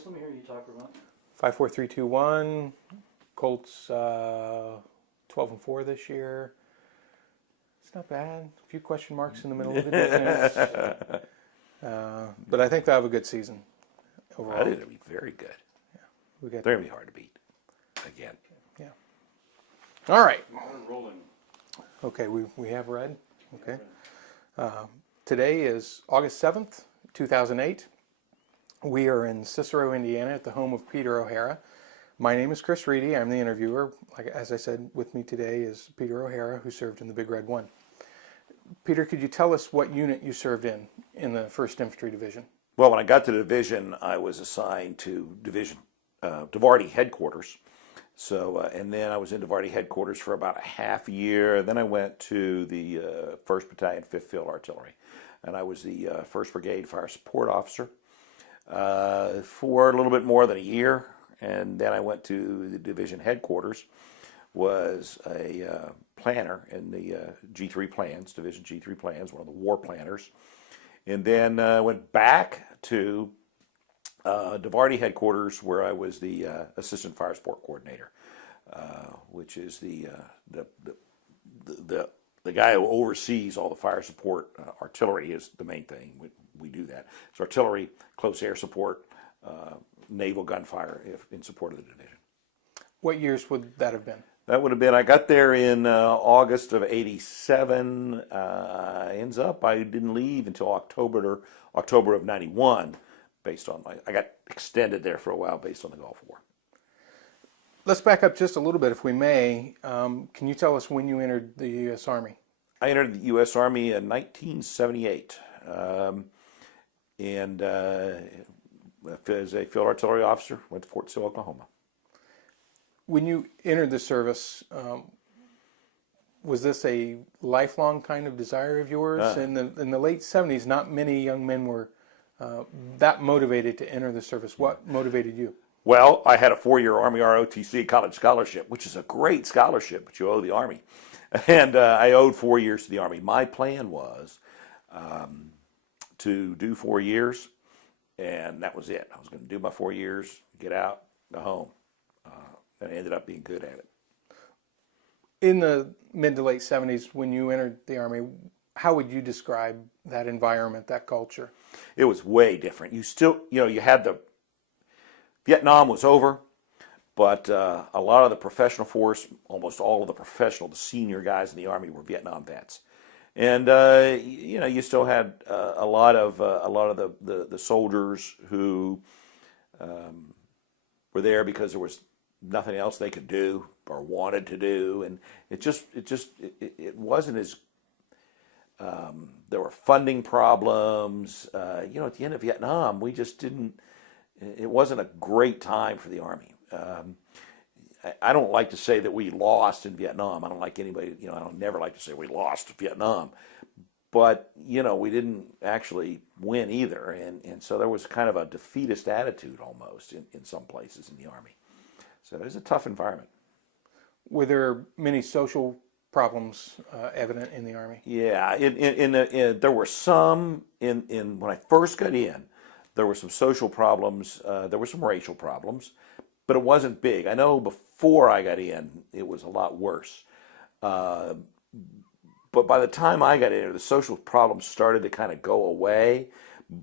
Chris, let me hear you talk for a moment. 5-4-3-2-1. Colts 12-4 this year. It's not bad. A few question marks in the middle of the distance. But I think they'll have a good season overall. I think it'll be very good. Yeah, They're going to be hard to beat again. Yeah. All right. Rolling. Okay, we have red. Okay. Today is August 7th, 2008. We are in Cicero, Indiana at the home of Peter O'Hara. My name is Chris Reedy. I'm the interviewer. As I said, with me today is Peter O'Hara, who served in the Big Red 1. Peter, could you tell us what unit you served in the First Infantry Division? Well, when I got to the division, I was assigned to Division Divardi headquarters. So, and then I was in Divardi headquarters for about a half year. Then I went to the 1st Battalion, 5th Field Artillery, and I was the 1st Brigade Fire Support Officer for a little bit more than a year. And then I went to the division headquarters, was a planner in the G3 plans, Division G3 plans, one of the war planners. And then went back to Divardi headquarters, where I was the Assistant Fire Support Coordinator, which is the guy who oversees all the fire support. Artillery is the main thing. We do that. It's artillery, close air support, naval gunfire in support of the division. What years would that have been? That would have been, I got there in August of '87. Ends up, I didn't leave until October of '91, based on I got extended there for a while based on the Gulf War. Let's back up just a little bit, if we may. Can you tell us when you entered the U.S. Army? I entered the U.S. Army in 1978. And as a field artillery officer, went to Fort Sill, Oklahoma. When you entered the service, was this a lifelong kind of desire of yours? In the late 70s, not many young men were that motivated to enter the service. What motivated you? Well, I had a 4-year Army ROTC college scholarship, which is a great scholarship, but you owe the Army. And I owed 4 years to the Army. My plan was to do 4 years, and that was it. I was going to do my 4 years, get out, go home. And I ended up being good at it. In the mid to late 70s, when you entered the Army, how would you describe that environment, that culture? It was way different. You still, you had Vietnam was over, but a lot of the professional force, almost all of the senior guys in the Army were Vietnam vets. And you still had a lot of the soldiers who were there because there was nothing else they could do or wanted to do, and it wasn't as there were funding problems. At the end of Vietnam, we just didn't. It wasn't a great time for the Army. I don't like to say that we lost in Vietnam. I don't like anybody. I don't never like to say we lost Vietnam, but we didn't actually win either, and so there was kind of a defeatist attitude almost in some places in the Army. So it was a tough environment. Were there many social problems evident in the Army? Yeah, there were some in when I first got in. There were some social problems. There were some racial problems, but it wasn't big. I know before I got in, it was a lot worse. But by the time I got in, the social problems started to kind of go away.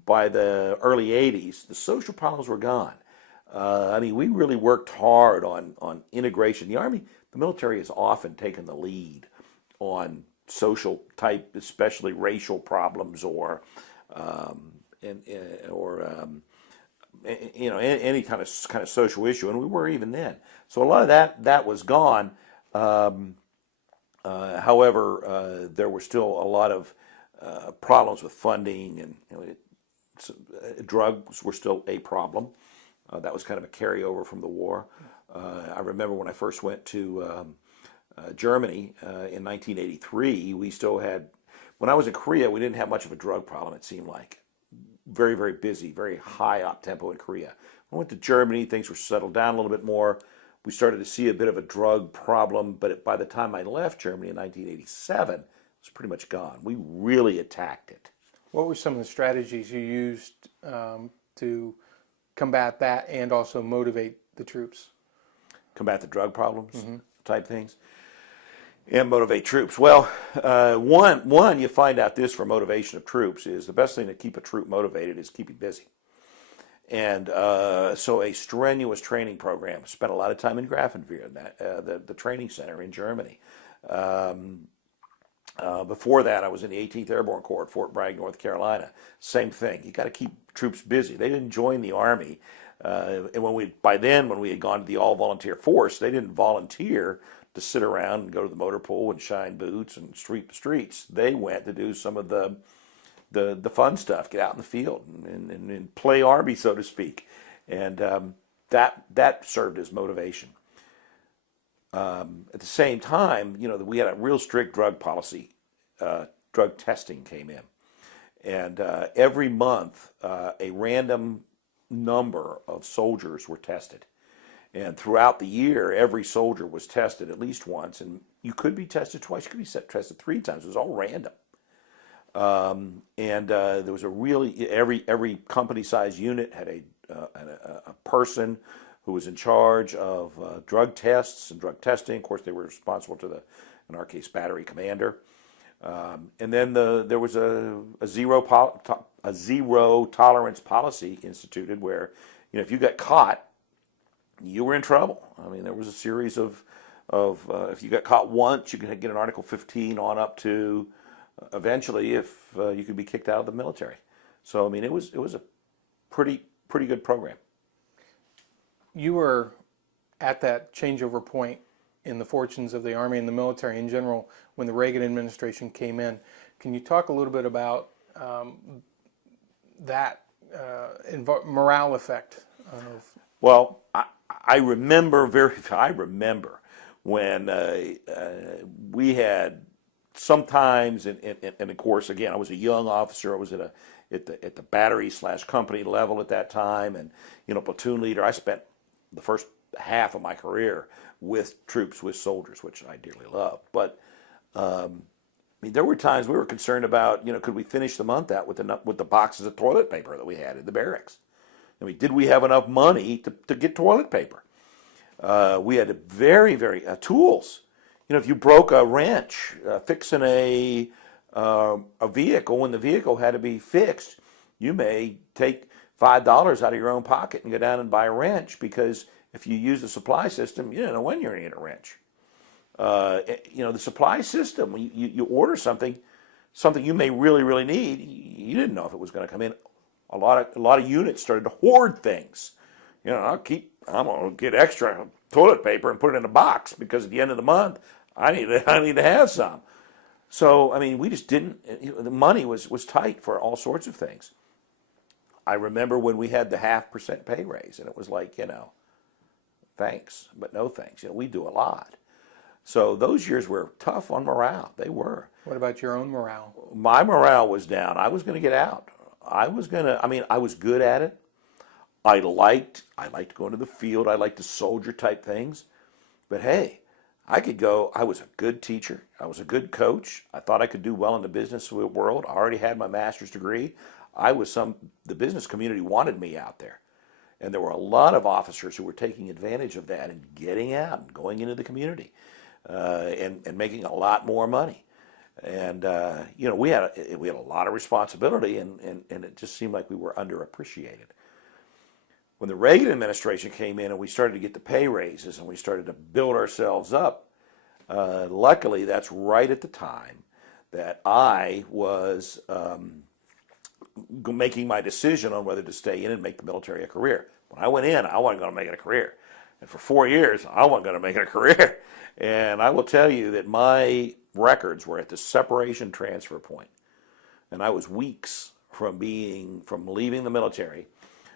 By the early '80s, the social problems were gone. We really worked hard on integration. The military has often taken the lead on social type, especially racial problems or any kind of social issue, and we were even then. So a lot of that was gone. However, there were still a lot of problems with funding, and drugs were still a problem. That was kind of a carryover from the war. I remember when I first went to Germany in 1983, we still had, when I was in Korea, we didn't have much of a drug problem, it seemed like. Very, very busy, very high up tempo in Korea. When I went to Germany, things were settled down a little bit more. We started to see a bit of a drug problem, but by the time I left Germany in 1987, it was pretty much gone. We really attacked it. What were some of the strategies you used to combat that and also motivate the troops? Combat the drug problems type things, and motivate troops. Well, one, you find out this for motivation of troops is the best thing to keep a troop motivated is keep him busy. And so a strenuous training program. Spent a lot of time in Grafenwehr, the training center in Germany. Before that, I was in the 18th Airborne Corps at Fort Bragg, North Carolina. Same thing. You got to keep troops busy. They didn't join the Army. And when we had gone to the all-volunteer force, they didn't volunteer to sit around and go to the motor pool and shine boots and sweep the streets. They went to do some of the fun stuff, get out in the field and play Army, so to speak. And that served as motivation. At the same time, we had a real strict drug policy. Drug testing came in. And every month, a random number of soldiers were tested. And throughout the year, every soldier was tested at least once. And you could be tested twice, you could be tested 3 times. It was all random. There was every company-sized unit had a person who was in charge of drug tests and drug testing. Of course, they were responsible to in our case, battery commander. And then there was a zero tolerance policy instituted where, if you got caught, you were in trouble. I mean, there was a series of if you got caught once, you could get an Article 15 on up to eventually if you could be kicked out of the military. So I mean, it was a pretty good program. You were at that changeover point in the fortunes of the Army and the military in general when the Reagan administration came in. Can you talk a little bit about that morale effect? Well, I remember when we had sometimes, and of course, again, I was a young officer. I was at the battery/company level at that time, and platoon leader. I spent the first half of my career with troops, with soldiers, which I dearly love. But I mean, there were times we were concerned about, could we finish the month out with the boxes of toilet paper that we had in the barracks? I mean, did we have enough money to get toilet paper? We had very tools. If you broke a wrench fixing a vehicle, when the vehicle had to be fixed, you may take $5 out of your own pocket and go down and buy a wrench, because if you use the supply system, you don't know when you're going to get a wrench. The supply system, when you order something you may really need, you didn't know if it was going to come in. A lot of units started to hoard things. I'm going to get extra toilet paper and put it in a box because at the end of the month, I need to have some. So, I mean, we just didn't, the money was tight for all sorts of things. I remember when we had the 0.5% pay raise, and it was like, thanks, but no thanks. We do a lot. So those years were tough on morale. They were. What about your own morale? My morale was down. I was going to get out. I was good at it. I liked going to the field. I liked the soldier type things. But hey, I could go. I was a good teacher. I was a good coach. I thought I could do well in the business world. I already had my master's degree. The business community wanted me out there. And there were a lot of officers who were taking advantage of that and getting out and going into the community and making a lot more money. And, we had a lot of responsibility, and it just seemed like we were underappreciated. When the Reagan administration came in and we started to get the pay raises and we started to build ourselves up, luckily that's right at the time that I was making my decision on whether to stay in and make the military a career. When I went in, I wasn't going to make it a career. And for 4 years, I wasn't going to make it a career. And I will tell you that my records were at the separation transfer point. And I was weeks from leaving the military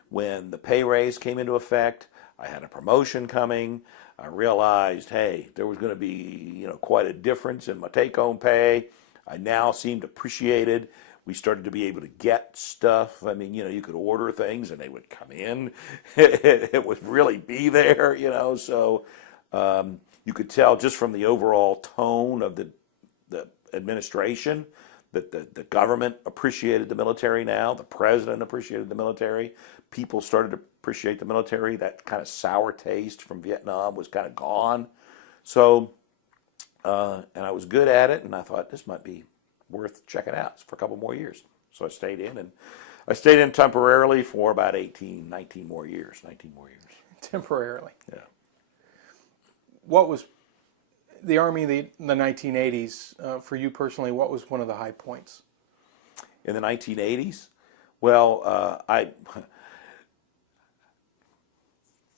when the pay raise came into effect. I had a promotion coming. I realized, hey, there was going to be, quite a difference in my take-home pay. I now seemed appreciated. We started to be able to get stuff. I mean, you could order things and they would come in. It would really be there, So you could tell just from the overall tone of the administration that the government appreciated the military now. The president appreciated the military. People started to appreciate the military. That kind of sour taste from Vietnam was kind of gone. So, and I was good at it, and I thought this might be worth checking out for a couple more years. So I stayed in, and I stayed in temporarily for about 19 more years. Temporarily. Yeah. What was the Army in the 1980s, for you personally, what was one of the high points? In the 1980s? Well,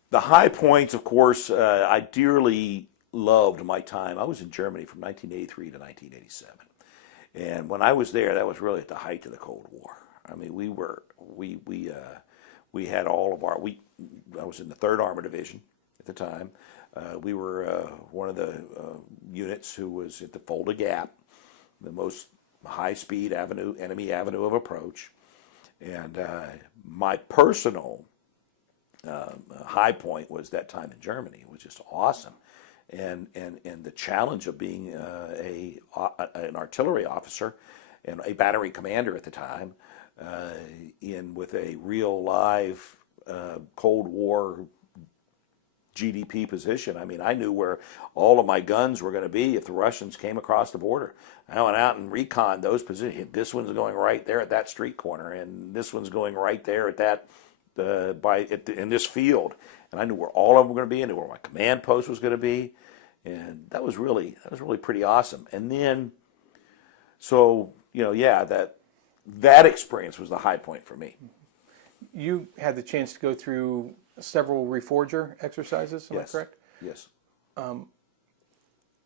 the high points, of course, I dearly loved my time. I was in Germany from 1983 to 1987. And when I was there, that was really at the height of the Cold War. I mean, we had all of I was in the 3rd Armored Division at the time. We were one of the units who was at the Fulda Gap, the most high-speed enemy avenue of approach. And my personal high point was that time in Germany. It was just awesome. And the challenge of being an artillery officer and a battery commander at the time, with a real live Cold War GDP position. I mean, I knew where all of my guns were going to be if the Russians came across the border. I went out and recon those positions. This one's going right there at that street corner, and this one's going right there at that in this field. And I knew where all of them were going to be. I knew where my command post was going to be, and that was really pretty awesome. And then, so that experience was the high point for me. You had the chance to go through several reforger exercises, am I correct? Yes.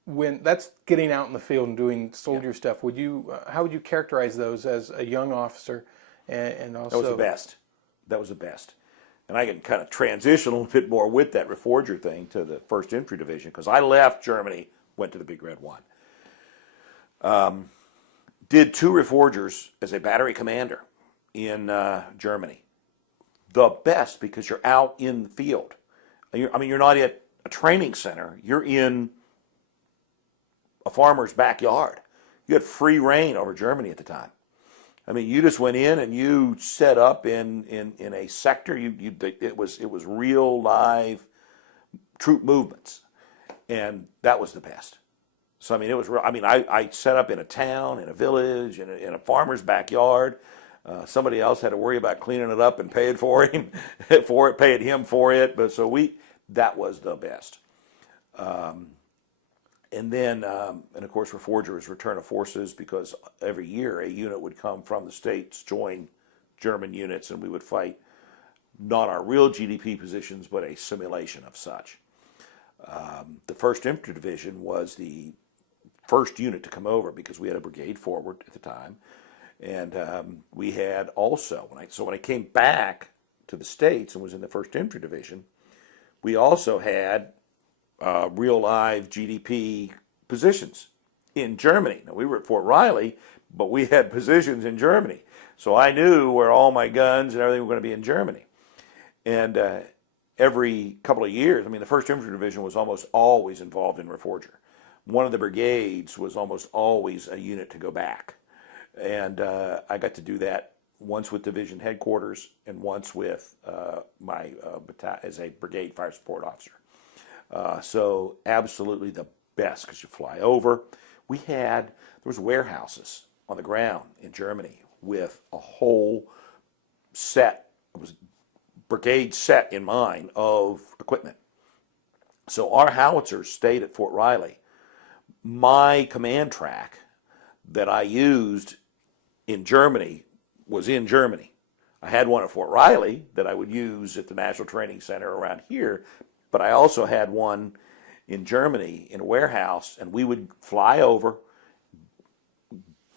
When that's getting out in the field and doing soldier stuff, how would you characterize those as a young officer, and also? That was the best. And I can kind of transition a little bit more with that reforger thing to the First Infantry Division, because I left Germany, went to the Big Red One. Did 2 reforgers as a battery commander in Germany. The best, because you're out in the field. You're not at a training center. You're in a farmer's backyard. You had free reign over Germany at the time. I mean, you just went in and you set up in a sector. It was real live troop movements, and that was the best. So I mean, it was. I set up in a town, in a village, in a farmer's backyard. Somebody else had to worry about cleaning it up and paying for him paying him for it. But that was the best. And then, and of course, reforger is return of forces, because every year a unit would come from the States, join German units, and we would fight not our real GDP positions, but a simulation of such. The First Infantry Division was the first unit to come over, because we had a brigade forward at the time. And we had also, when I came back to the States and was in the First Infantry Division, we also had real live GDP positions in Germany. Now, we were at Fort Riley, but we had positions in Germany. So I knew where all my guns and everything were going to be in Germany. And every couple of years, the First Infantry Division was almost always involved in reforger. One of the brigades was almost always a unit to go back. And I got to do that once with division headquarters and once with my battalion as a brigade fire support officer. So absolutely the best, because you fly over. There was warehouses on the ground in Germany with a whole set, it was brigade set in mind of equipment. So our howitzers stayed at Fort Riley. My command track that I used in Germany was in Germany. I had one at Fort Riley that I would use at the National Training Center around here, but I also had one in Germany in a warehouse, and we would fly over,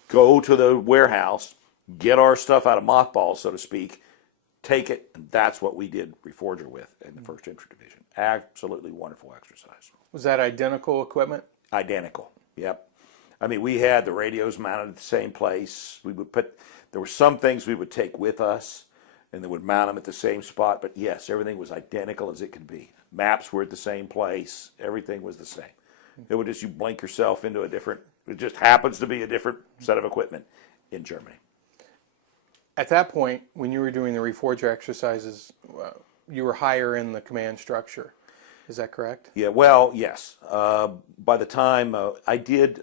go to the warehouse, get our stuff out of mothballs, so to speak, take it, and that's what we did reforger with in the First Infantry Division. Absolutely wonderful exercise. Was that identical equipment? Identical, yep. We had the radios mounted at the same place. There were some things we would take with us, and they would mount them at the same spot, but yes, everything was identical as it could be. Maps were at the same place. Everything was the same. It would just, you blink yourself into it just happens to be a different set of equipment in Germany. At that point, when you were doing the reforger exercises, you were higher in the command structure. Is that correct? Yeah, well, yes. By the time I did,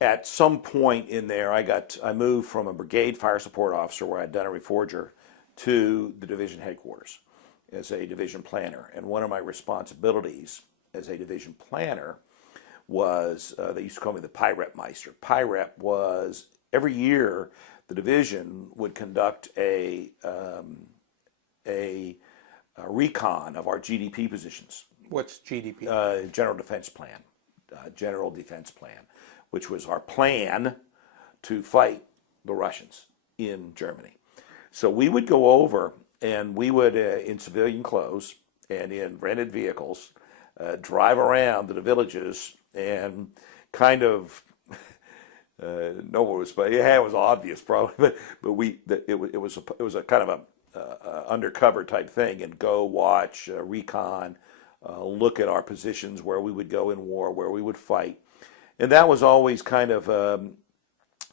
at some point in there, I moved from a brigade fire support officer where I'd done a reforger to the division headquarters as a division planner. And one of my responsibilities as a division planner was, they used to call me the PIREP Meister. PIREP was, every year the division would conduct a recon of our GDP positions. What's GDP? General Defense Plan. General Defense Plan, which was our plan to fight the Russians in Germany. So we would go over and we would, in civilian clothes and in rented vehicles, drive around to the villages and kind of know what was, but it was obvious probably, but it was a kind of a undercover type thing, and go watch recon, look at our positions where we would go in war, where we would fight, and that was always kind of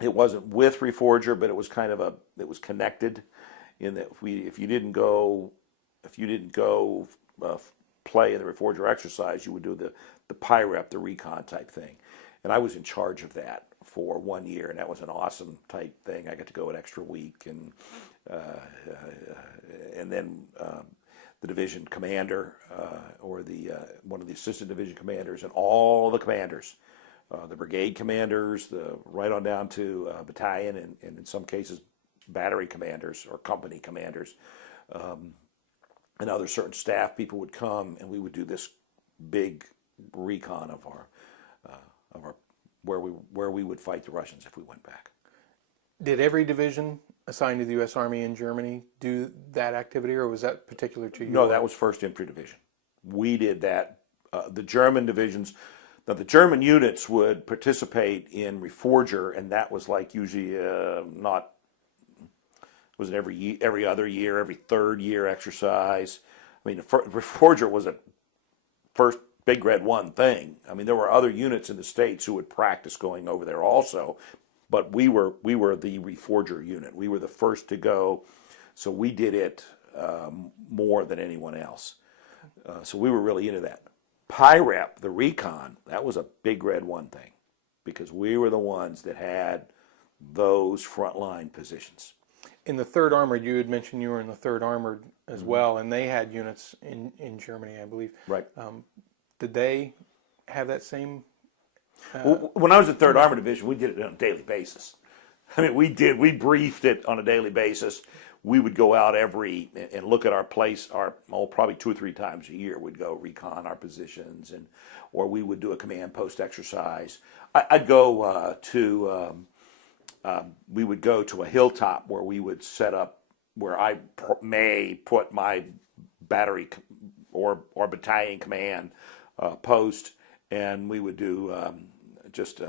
it wasn't with Reforger, but it was kind of it was connected in that if you didn't go play in the Reforger exercise, you would do the PIREP, the recon type thing, and I was in charge of that for 1 year, and that was an awesome type thing. I got to go an extra week, and then the division commander or one of the assistant division commanders and all the commanders, the brigade commanders, right on down to battalion and in some cases battery commanders or company commanders, and other certain staff people would come, and we would do this big recon of our where we would fight the Russians if we went back. Did every division assigned to the U.S. Army in Germany do that activity, or was that particular to you? No, that was First Infantry Division. We did that. The German divisions, now the German units would participate in Reforger, and that was like usually not, was it every other year, every third year exercise. I mean, Reforger was a first Big Red 1 thing. I mean, there were other units in the States who would practice going over there also, but we were the Reforger unit. We were the first to go, so we did it more than anyone else. So we were really into that. PIREP, the recon, that was a Big Red 1 thing, because we were the ones that had those frontline positions. In the 3rd Armored, you had mentioned you were in the 3rd Armored as well, and they had units in Germany, I believe. Right. Did they have that same? When I was in 3rd Armored Division, we did it on a daily basis. I mean, we briefed it on a daily basis. We would go out and look at our place, probably 2 or 3 times a year. We'd go recon our positions, or we would do a command post exercise. I'd go we would go to a hilltop where we would set up, where I may put my battery or battalion command post, and we would do just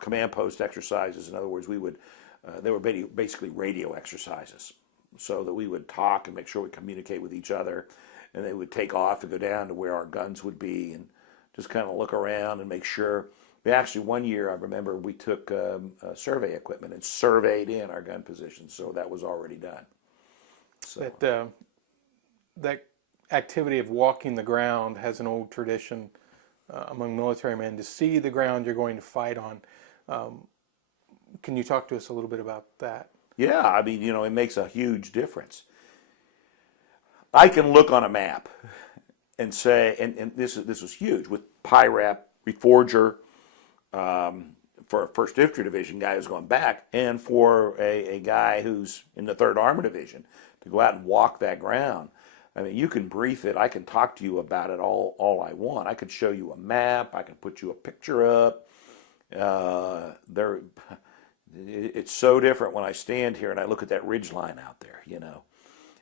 command post exercises. In other words, they were basically radio exercises, so that we would talk and make sure we communicate with each other, and they would take off and go down to where our guns would be and just kind of look around and make sure. We actually, 1 year, I remember, we took survey equipment and surveyed in our gun positions, so that was already done. So that activity of walking the ground has an old tradition among military men to see the ground you're going to fight on. Can you talk to us a little bit about that? Yeah, I mean, it makes a huge difference. I can look on a map and say, and this was huge with PIREP, Reforger, for a First Infantry Division guy who's going back, and for a guy who's in the 3rd Armored Division to go out and walk that ground. I mean, you can brief it. I can talk to you about it all I want. I could show you a map. I can put you a picture up. It's so different when I stand here and I look at that ridge line out there,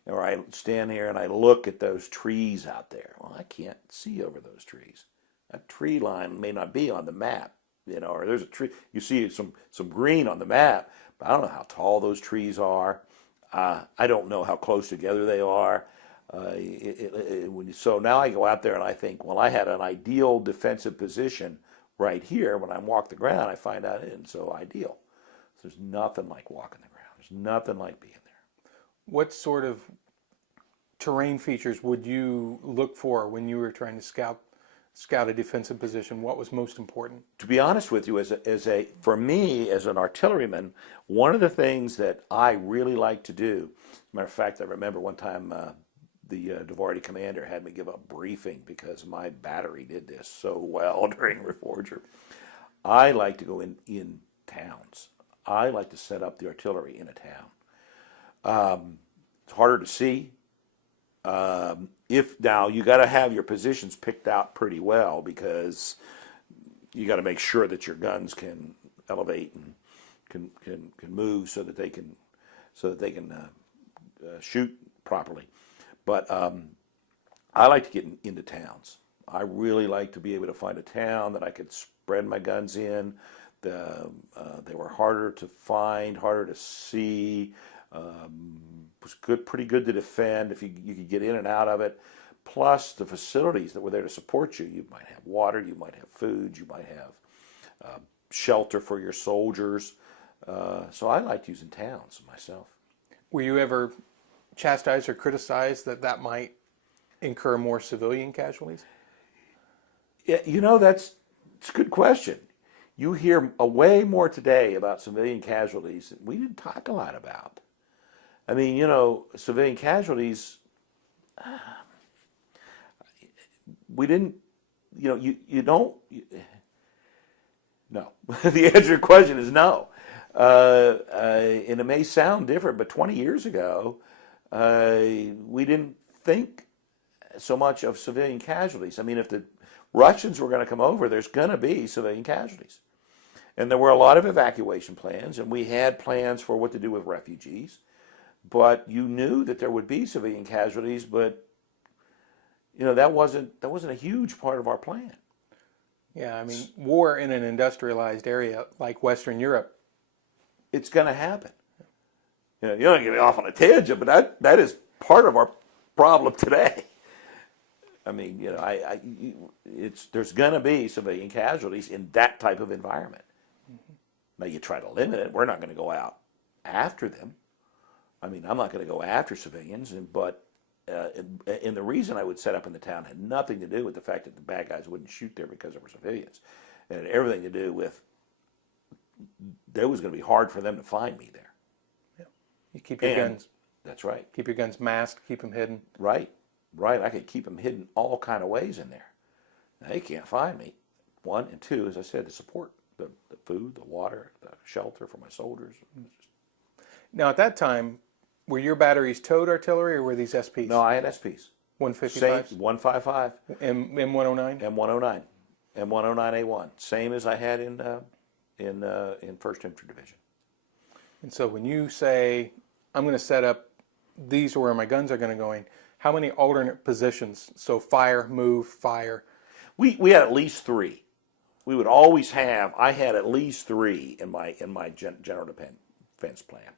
or I stand here and I look at those trees out there. Well, I can't see over those trees. That tree line may not be on the map, or there's a tree. You see some green on the map, but I don't know how tall those trees are. I don't know how close together they are. So now I go out there and I think, well, I had an ideal defensive position right here. When I walk the ground, I find out it isn't so ideal. So there's nothing like walking the ground. There's nothing like being there. what sort of terrain features would you look for when you were trying to scout a defensive position? What was most important? To be honest with you, for me as an artilleryman, one of the things that I really like to do. As a matter of fact, I remember one time the Divardi commander had me give a briefing because my battery did this so well during Reforger. I like to go in towns. I like to set up the artillery in a town. It's harder to see. If now you got to have your positions picked out pretty well because you got to make sure that your guns can elevate and can move so that they can shoot properly. But I like to get into towns. I really like to be able to find a town that I could spread my guns in. They were harder to find, harder to see. Was pretty good to defend if you could get in and out of it. Plus the facilities that were there to support you. You might have water, you might have food, you might have shelter for your soldiers. So I liked using towns myself. Were you ever chastised or criticized that might incur more civilian casualties? Yeah, it's a good question. You hear way more today about civilian casualties that we didn't talk a lot about. I mean, civilian casualties, we didn't, you don't, no. The answer to your question is no. And it may sound different, but 20 years ago, we didn't think so much of civilian casualties. I mean, if the Russians were going to come over, there's going to be civilian casualties. And there were a lot of evacuation plans, and we had plans for what to do with refugees. But you knew that there would be civilian casualties, but that wasn't a huge part of our plan. Yeah, I mean, war in an industrialized area like Western Europe, it's going to happen. You don't get me off on a tangent, but that is part of our problem today. I mean, there's going to be civilian casualties in that type of environment. Mm-hmm. Now you try to limit it. We're not going to go out after them. I mean, I'm not going to go after civilians, but the reason I would set up in the town had nothing to do with the fact that the bad guys wouldn't shoot there because there were civilians. It had everything to do with it was going to be hard for them to find me there. Yeah. You keep your guns. That's right. Keep your guns masked, keep them hidden. Right. I could keep them hidden all kind of ways in there. They can't find me. One, and two, as I said, to support the food, the water, the shelter for my soldiers. Now, at that time, were your batteries towed artillery or were these SPs? No, I had SPs. 155? 155. M109? M109. M109A1. Same as I had in First Infantry Division. And so when you say, I'm going to set up, these are where my guns are going to go in, how many alternate positions? So fire, move, fire. We had at least three. We would always have, I had at least three in my general defense plan.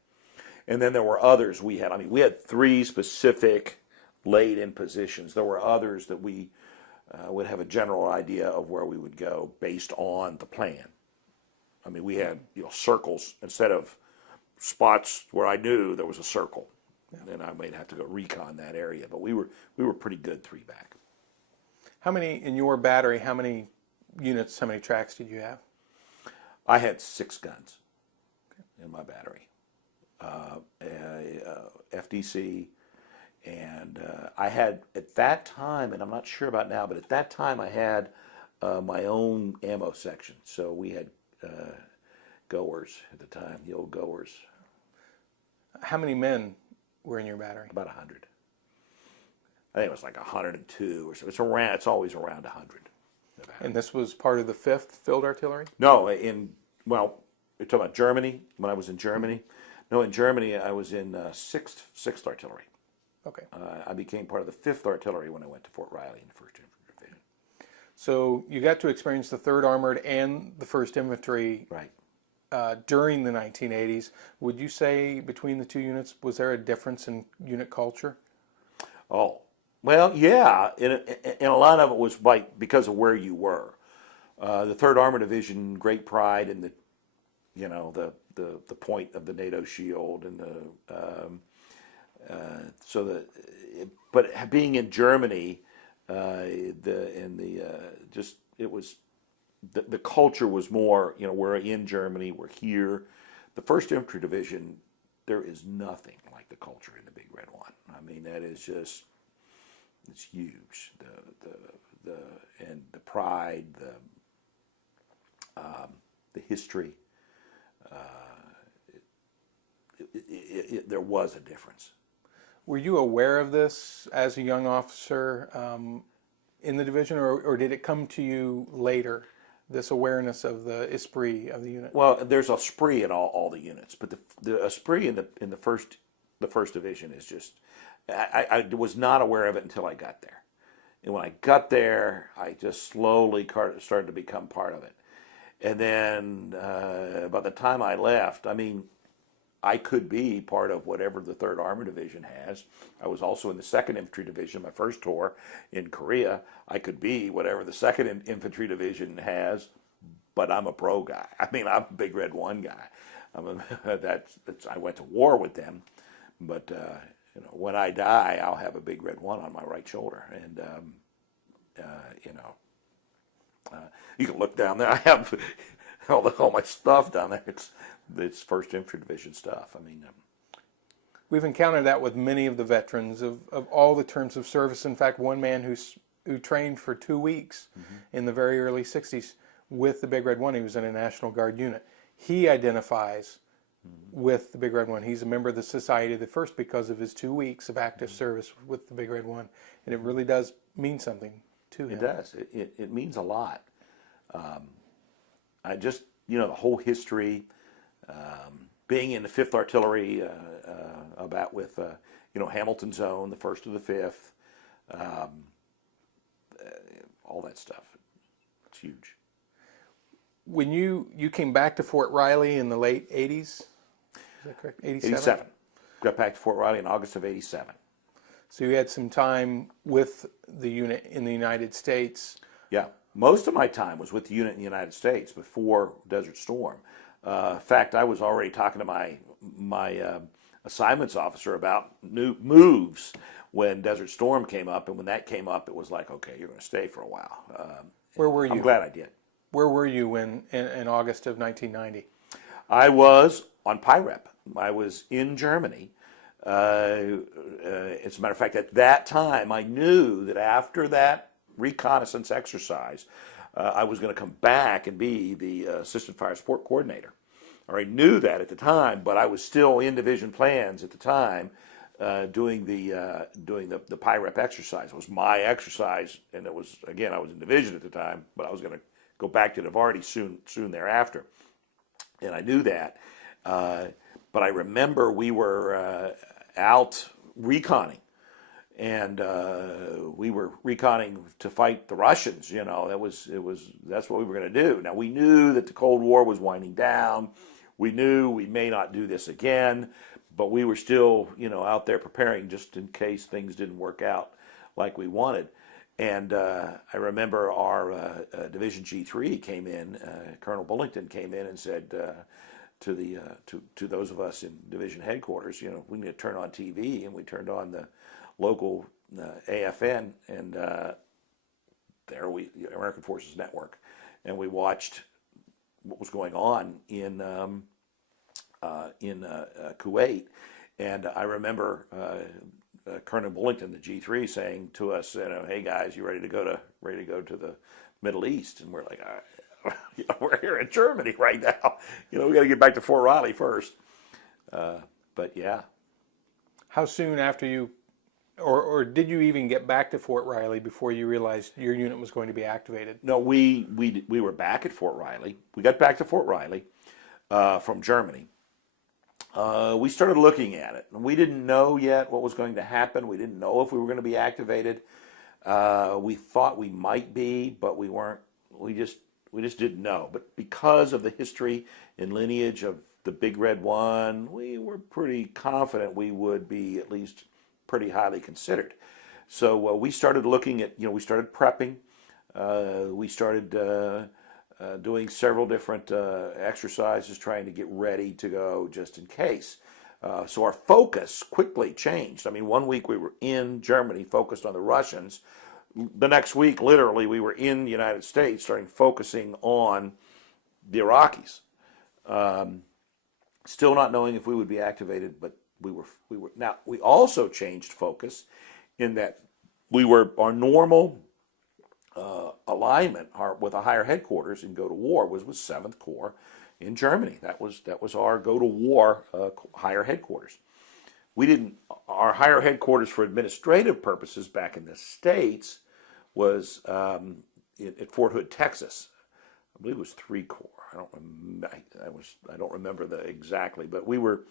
And then there were others we had. I mean, we had three specific laid-in positions. There were others that we would have a general idea of where we would go based on the plan. I mean, we had circles instead of spots where I knew there was a circle. Yeah. And I might have to go recon that area. But we were pretty good three back. How many, in your battery, how many units, how many tracks did you have? I had 6 guns in my battery. FDC, and I had at that time, and I'm not sure about now, but at that time I had my own ammo section. So we had goers at the time, the old goers. How many men were in your battery? About 100. I think it was like 102 or so. It's always around 100. And this was part of the 5th Field Artillery? No, you're talking about Germany, when I was in Germany. No, in Germany I was in 6th Artillery. Okay. I became part of the 5th Artillery when I went to Fort Riley in the First Infantry Division. So you got to experience the 3rd Armored and the 1st Infantry right. During the 1980s. Would you say between the two units, was there a difference in unit culture? Oh, well, yeah. And a lot of it was because of where you were. The 3rd Armored Division, great pride in the point of the NATO shield and so but being in Germany, just it was the culture was more. We're in Germany, we're here. The First Infantry Division, there is nothing like the culture in the Big Red One. I mean, that is just, it's huge. And the pride, the history. There was a difference. Were you aware of this as a young officer in the division, or did it come to you later? This awareness of the Esprit of the unit. Well, there's Esprit in all the units, but the Esprit in the first division is just. I was not aware of it until I got there, and when I got there, I just slowly started to become part of it. And then by the time I left, I mean, I could be part of whatever the 3rd Armored Division has. I was also in the 2nd Infantry Division, my first tour in Korea. I could be whatever the 2nd Infantry Division has, but I'm a pro guy. I mean, I'm a Big Red One guy. I went to war with them, but when I die, I'll have a Big Red One on my right shoulder. And you can look down there. I have all my stuff down there. It's First Infantry Division stuff. I mean, we've encountered that with many of the veterans of all the terms of service. In fact, one man who trained for 2 weeks in the very early 60s with the Big Red One, he was in a National Guard unit. He identifies with the Big Red One. He's a member of the Society of the First because of his 2 weeks of active service with the Big Red One. And it really does mean something to him. It does. It means a lot. I just, the whole history, being in the 5th Artillery, about with, Hamilton's Zone, the 1st to the 5th, all that stuff. It's huge. When you came back to Fort Riley in the late 80s, is that correct? 87. Got back to Fort Riley in August of 87. So you had some time with the unit in the United States. Yeah. Most of my time was with the unit in the United States before Desert Storm. In fact, I was already talking to my assignments officer about new moves when Desert Storm came up, and when that came up, it was like, okay, you're going to stay for a while. Where were you? I'm glad I did. Where were you in August of 1990? I was on PIREP. I was in Germany. As a matter of fact, at that time, I knew that after that reconnaissance exercise, I was going to come back and be the Assistant Fire Support Coordinator. I already knew that at the time, but I was still in division plans at the time, doing the PIREP exercise. It was my exercise, and it was, again, I was in division at the time, but I was going to go back to Divardi soon thereafter, and I knew that. But I remember we were out reconning, and we were reconning to fight the Russians. That's what we were going to do. Now we knew that the Cold War was winding down. We knew we may not do this again, but we were still, out there preparing just in case things didn't work out like we wanted. And I remember our Division G3 came in. Colonel Bullington came in and said to those of us in Division Headquarters, we need to turn on TV, and we turned on the local AFN, and there the American Forces Network, and we watched what was going on in Kuwait. And I remember Colonel Bullington, the G3, saying to us, "Hey guys, you ready to go to the Middle East?" And we're like, "We're here in Germany right now. We got to get back to Fort Riley first." But yeah. How soon after you, or did you even get back to Fort Riley before you realized your unit was going to be activated? No, we were back at Fort Riley. We got back to Fort Riley from Germany. We started looking at it, and we didn't know yet what was going to happen. We didn't know if we were going to be activated. We thought we might be, but we weren't. We just didn't know. But because of the history and lineage of the Big Red One, we were pretty confident we would be at least pretty highly considered. So we started looking at, we started prepping. We started doing several different exercises, trying to get ready to go just in case. So our focus quickly changed. I mean, one week we were in Germany focused on the Russians. The next week, literally, we were in the United States starting focusing on the Iraqis. Still not knowing if we would be activated, but we were. Now, we also changed focus in that our normal alignment with a higher headquarters and go to war was with 7th Corps in Germany. That was our go to war higher headquarters. Our higher headquarters for administrative purposes back in the States was at Fort Hood, Texas. I believe it was 3 Corps. I don't remember exactly, but we were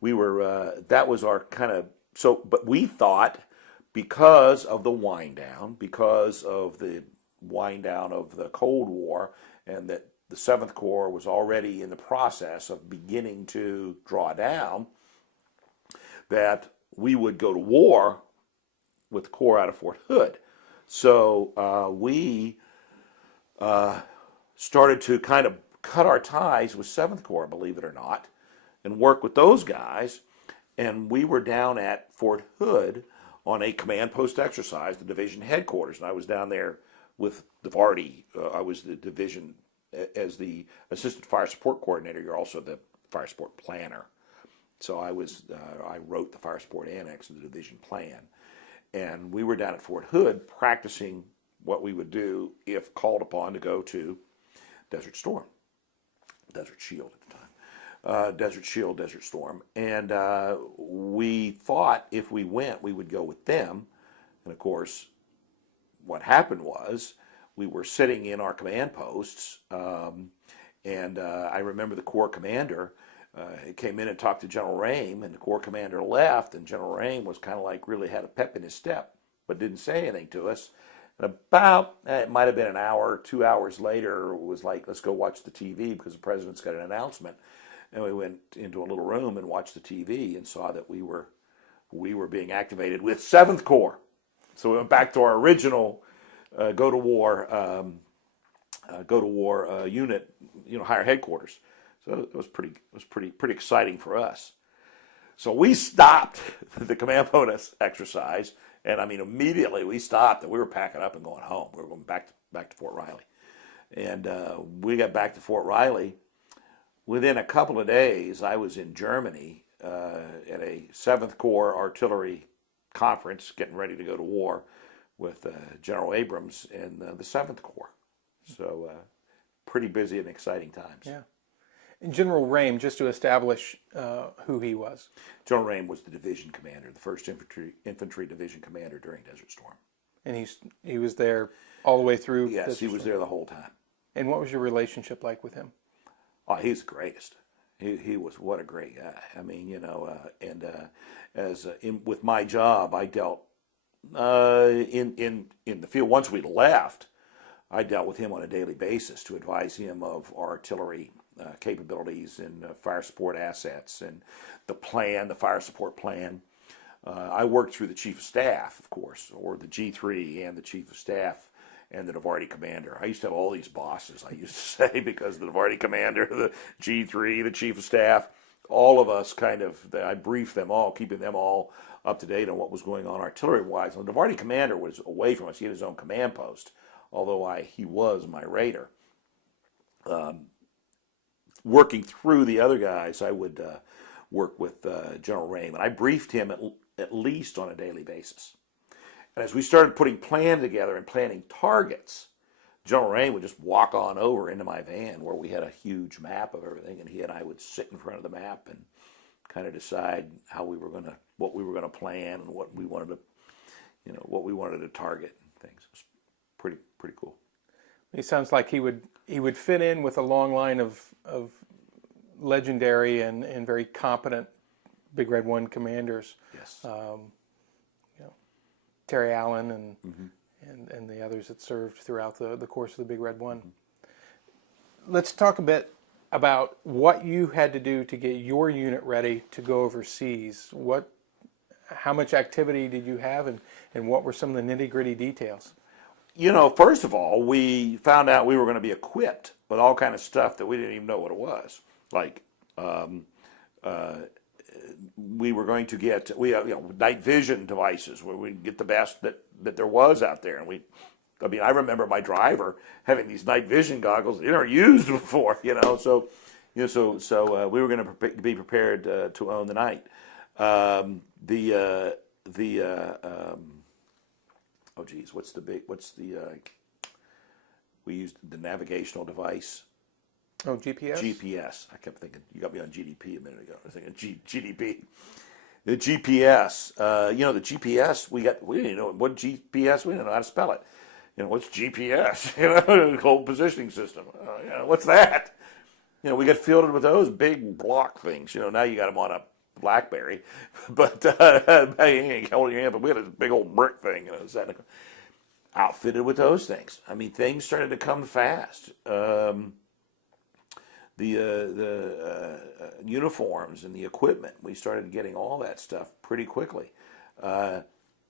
that was our kind of but we thought because of the wind down of the Cold War, and that the 7th Corps was already in the process of beginning to draw down, that we would go to war with the Corps out of Fort Hood. So we started to kind of cut our ties with 7th Corps, believe it or not, and work with those guys. And we were down at Fort Hood on a command post exercise, the division headquarters. And I was down there with Vardy. I was the division, as the assistant fire support coordinator. You're also the fire support planner. So I wrote the fire support annex of the division plan. And we were down at Fort Hood practicing what we would do if called upon to go to Desert Shield at the time. Desert Shield, Desert Storm. And we thought if we went, we would go with them. And of course, what happened was we were sitting in our command posts, and I remember the Corps commander came in and talked to General Rame, and the Corps commander left, and General Rame was kind of like really had a pep in his step, but didn't say anything to us. And about, it might have been an hour, 2 hours later, it was like, let's go watch the TV because the president's got an announcement. And we went into a little room and watched the TV and saw that we were being activated with 7th Corps. So we went back to our original go to war unit, higher headquarters. So it was pretty exciting for us. So we stopped the command post exercise, and I mean immediately we stopped and we were packing up and going home. We were going back to Fort Riley, and we got back to Fort Riley. Within a couple of days, I was in Germany at a 7th Corps artillery conference, getting ready to go to war with General Abrams and the 7th Corps. So pretty busy and exciting times. Yeah. And General Rame, just to establish who he was. General Rame was the division commander, the First Infantry Division commander during Desert Storm. And he was there all the way through? Yes, Desert he was Storm. there the whole time. And what was your relationship like with him? Oh, he's the greatest. He was, what a great guy. I mean, with my job, I dealt in the field. Once we left, I dealt with him on a daily basis to advise him of our artillery capabilities and fire support assets and the fire support plan. I worked through the chief of staff, of course, or the G3 and the chief of staff and the Navardi commander. I used to have all these bosses, I used to say, because the Navardi commander, the G3, the chief of staff, all of us I briefed them all, keeping them all up to date on what was going on artillery-wise. The Navardi commander was away from us. He had his own command post, although he was my raider. Working through the other guys, I would work with General Rame, and I briefed him at least on a daily basis. And as we started putting plan together and planning targets, General Rame would just walk on over into my van where we had a huge map of everything, and he and I would sit in front of the map and kind of decide what we were going to plan and what we wanted to target and things. It was pretty cool. It sounds like he would fit in with a long line of legendary and very competent Big Red One commanders. Yes. Terry Allen and the others that served throughout the course of the Big Red One. Mm-hmm. Let's talk a bit about what you had to do to get your unit ready to go overseas. How much activity did you have, and what were some of the nitty-gritty details? First of all, we found out we were going to be equipped with all kind of stuff that we didn't even know what it was. Like we were going to get night vision devices where we'd get the best that there was out there, and I remember my driver having these night vision goggles they never used before, so we were going to be prepared to own the night. We used the navigational device. Oh, GPS? GPS. I kept thinking, you got me on GDP a minute ago. I was thinking GDP. The GPS. The GPS, we didn't know what GPS, we didn't know how to spell it. What's GPS? Cold positioning system. What's that? We got fielded with those big block things. Now you got them on a BlackBerry, but you ain't holding your hand. But we had a big old brick thing, outfitted with those things. I mean, things started to come fast. The uniforms and the equipment, we started getting all that stuff pretty quickly.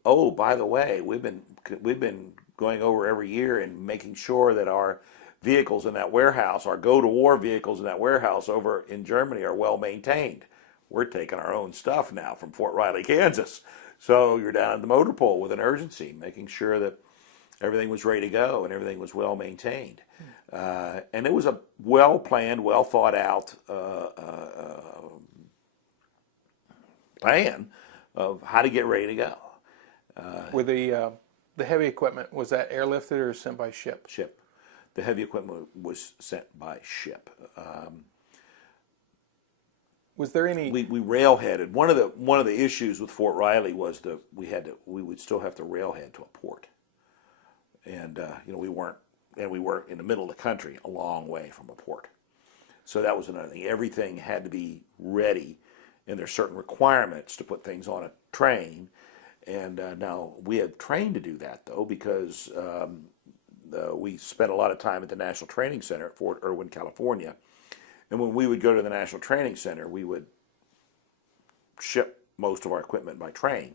Oh, by the way, we've been going over every year and making sure that our vehicles in that warehouse, our go-to-war vehicles in that warehouse over in Germany, are well maintained. We're taking our own stuff now from Fort Riley, Kansas. So you're down at the motor pool with an urgency, making sure that everything was ready to go and everything was well maintained. And it was a well-planned, well-thought-out plan of how to get ready to go. With the heavy equipment, was that airlifted or sent by ship? Ship. The heavy equipment was sent by ship. Was there any? We railheaded. One of the issues with Fort Riley was we would still have to railhead to a port, and we weren't in the middle of the country, a long way from a port. So that was another thing. Everything had to be ready, and there's certain requirements to put things on a train. And now we have trained to do that though, because we spent a lot of time at the National Training Center at Fort Irwin, California. And when we would go to the National Training Center, we would ship most of our equipment by train.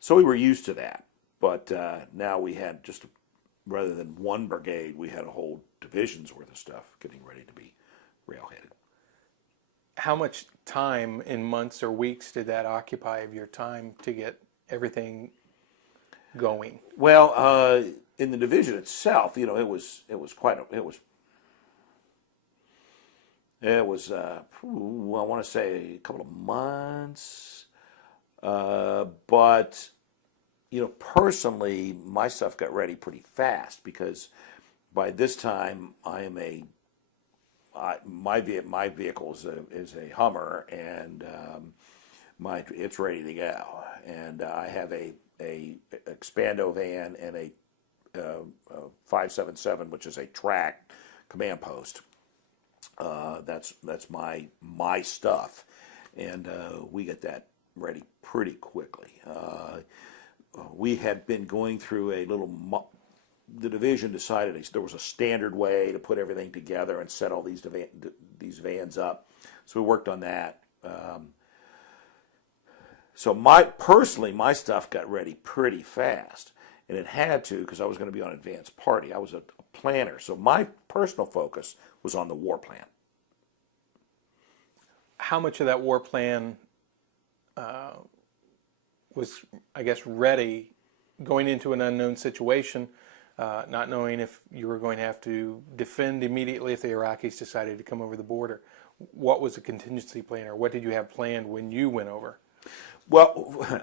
So we were used to that. But now we had rather than one brigade, we had a whole division's worth of stuff getting ready to be railheaded. How much time in months or weeks did that occupy of your time to get everything going? Well, in the division itself, I want to say a couple of months. But personally, my stuff got ready pretty fast because by this time my vehicle is a Hummer, and it's ready to go. And I have a Expando van and a 577, which is a track command post. That's my stuff, and we get that ready pretty quickly. We had been going through the division decided there was a standard way to put everything together and set all these vans up, so we worked on that. So my stuff got ready pretty fast, and it had to, because I was going to be on advanced party. I was a planner, so my personal focus was on the war plan. How much of that war plan was, I guess, ready going into an unknown situation, not knowing if you were going to have to defend immediately if the Iraqis decided to come over the border? What was the contingency plan, or what did you have planned when you went over? Well,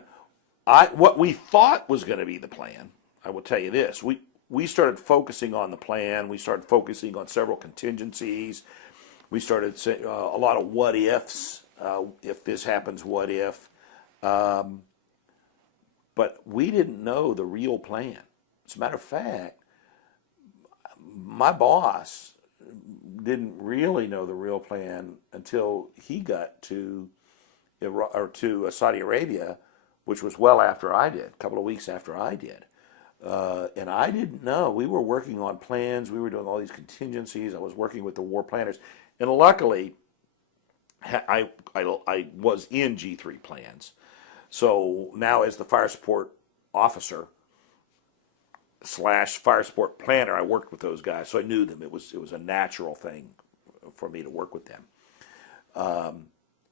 what we thought was going to be the plan, I will tell you this. We started focusing on the plan. We started focusing on several contingencies. We started saying a lot of what ifs. If this happens, what if? But we didn't know the real plan. As a matter of fact, my boss didn't really know the real plan until he got to Saudi Arabia, which was well after I did, a couple of weeks after I did. And I didn't know. We were working on plans. We were doing all these contingencies. I was working with the war planners. And luckily, I was in G3 plans. So now as the fire support officer / fire support planner, I worked with those guys. So I knew them. It was a natural thing for me to work with them.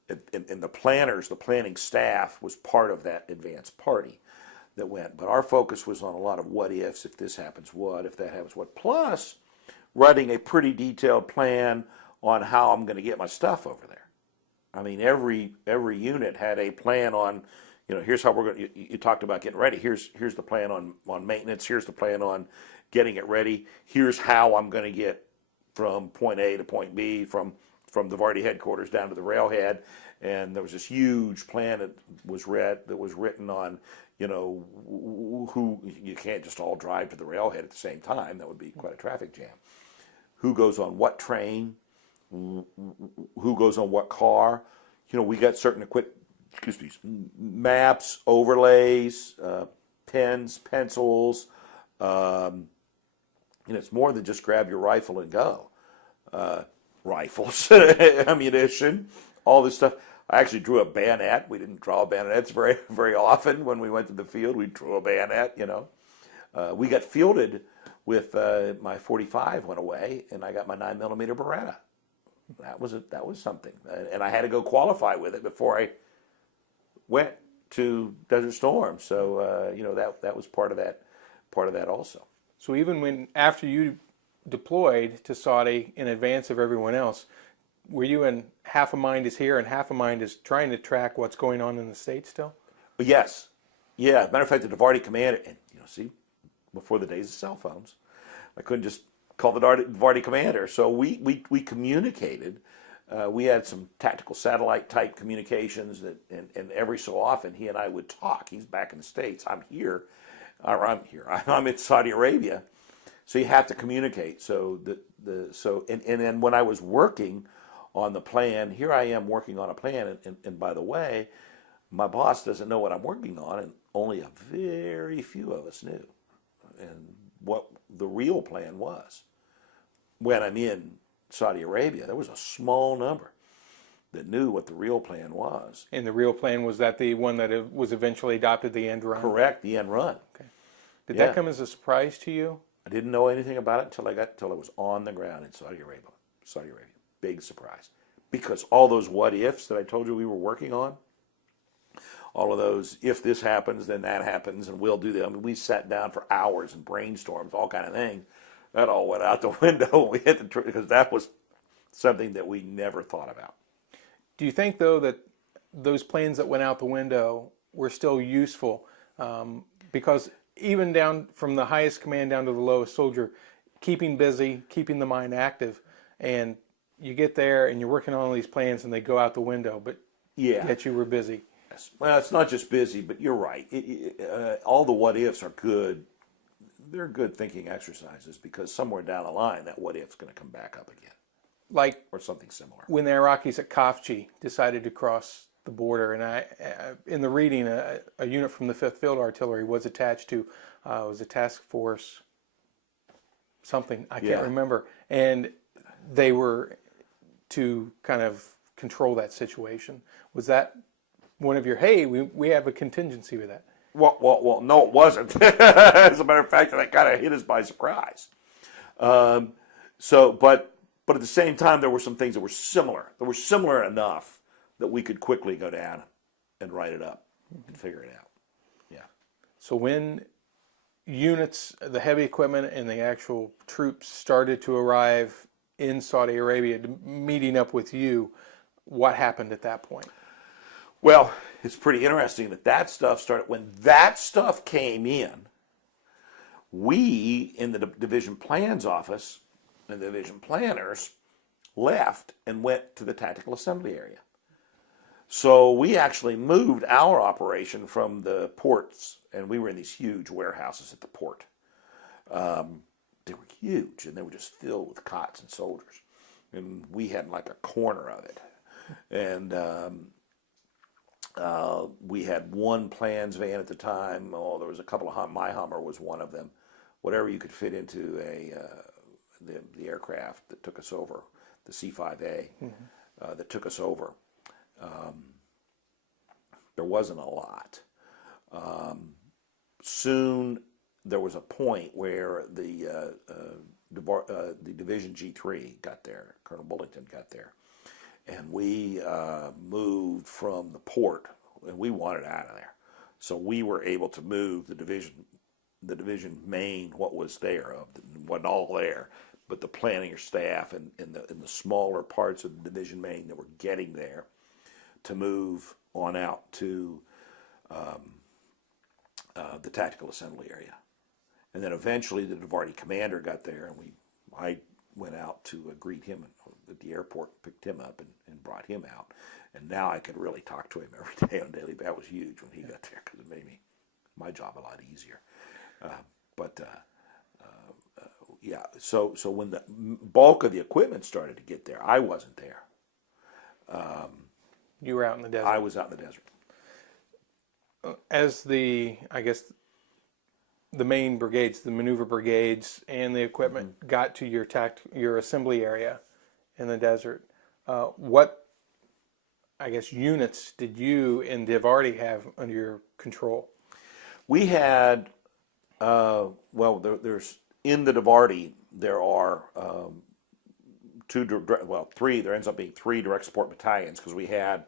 and the planners, the planning staff was part of that advance party that went. But our focus was on a lot of what ifs, if this happens, what, if that happens, what, plus writing a pretty detailed plan on how I'm going to get my stuff over there. I mean, every unit had a plan on, here's how we're going to, you talked about getting ready. Here's the plan on maintenance. Here's the plan on getting it ready. Here's how I'm going to get from point A to point B, from the Vardy headquarters down to the railhead. And there was this huge plan that was written on, who, you can't just all drive to the railhead at the same time. That would be quite a traffic jam. Who goes on what train? Who goes on what car? We got certain maps, overlays, pens, pencils. It's more than just grab your rifle and go. Rifles, ammunition, all this stuff. I actually drew a bayonet. We didn't draw bayonets very, very often when we went to the field. We drew a bayonet, We got fielded with my 45 went away, and I got my 9mm Beretta. That was something, and I had to go qualify with it before I went to Desert Storm. So that was part of that also. So even after you deployed to Saudi in advance of everyone else, were you in half a mind is here and half a mind is trying to track what's going on in the States still? Yes, yeah. As a matter of fact, the Vardy commander, and before the days of cell phones, I couldn't just call the Vardy commander. So we communicated. We had some tactical satellite type communications and every so often he and I would talk. He's back in the States. I'm here. I'm in Saudi Arabia. So you have to communicate. So and then when I was working on the plan, here I am working on a plan, and by the way, my boss doesn't know what I'm working on, and only a very few of us knew, and what the real plan was. When I'm in Saudi Arabia, there was a small number that knew what the real plan was. And the real plan was that the one that was eventually adopted, the end run? Correct, the end run. Okay. Did that come as a surprise to you? I didn't know anything about it until I was on the ground in Saudi Arabia. Big surprise. Because all those what ifs that I told you we were working on, all of those, if this happens, then that happens, and we'll do that. I mean, we sat down for hours and brainstorms, all kind of things. That all went out the window. We hit the because that was something that we never thought about. Do you think, though, that those plans that went out the window were still useful? Because even down from the highest command down to the lowest soldier, keeping busy, keeping the mind active, and you get there and you're working on all these plans and they go out the window, but yet you were busy. Yes. Well, it's not just busy, but you're right. All the what ifs are good. They're good thinking exercises because somewhere down the line that what if's going to come back up again. Like or something similar. When the Iraqis at Kafji decided to cross the border, and in the reading, a unit from the 5th Field Artillery was attached to, was a task force, something, I can't remember, and they were to kind of control that situation. Was that one of your, hey, we have a contingency with that? Well, no, it wasn't. As a matter of fact, that kind of hit us by surprise. But at the same time, there were some things that were similar. They were similar enough that we could quickly go down and write it up and figure it out. Yeah. So when units, the heavy equipment and the actual troops started to arrive in Saudi Arabia, meeting up with you, what happened at that point? Well, it's pretty interesting that stuff started. When that stuff came in, we in the division plans office and the division planners left and went to the tactical assembly area. So we actually moved our operation from the ports, and we were in these huge warehouses at the port. They were huge, and they were just filled with cots and soldiers. And we had like a corner of it. And we had one plans van at the time. Oh, there was a couple of my Hummer was one of them. Whatever you could fit into the aircraft that took us over, the C-5A, that took us over. There wasn't a lot. Soon there was a point where the Division G3 got there. Colonel Bullington got there. and we moved from the port, and we wanted out of there. So we were able to move the division main, what was there, wasn't all there, but the planning or staff and the smaller parts of the division main that were getting there, to move on out to the tactical assembly area. And then eventually the Divarti commander got there, and I went out to greet him at the airport, picked him up, and brought him out. And now I could really talk to him every day on a daily basis. That was huge when he got there, because it made my job a lot easier. Yeah, so when the bulk of the equipment started to get there, I wasn't there. You were out in the desert. I was out in the desert. As I guess, the main brigades, the maneuver brigades, and the equipment got to your assembly area in the desert, what, I guess, units did you and Divarti have under your control? We had, there's in the Divarti, there are three. There ends up being 3 direct support battalions, because we had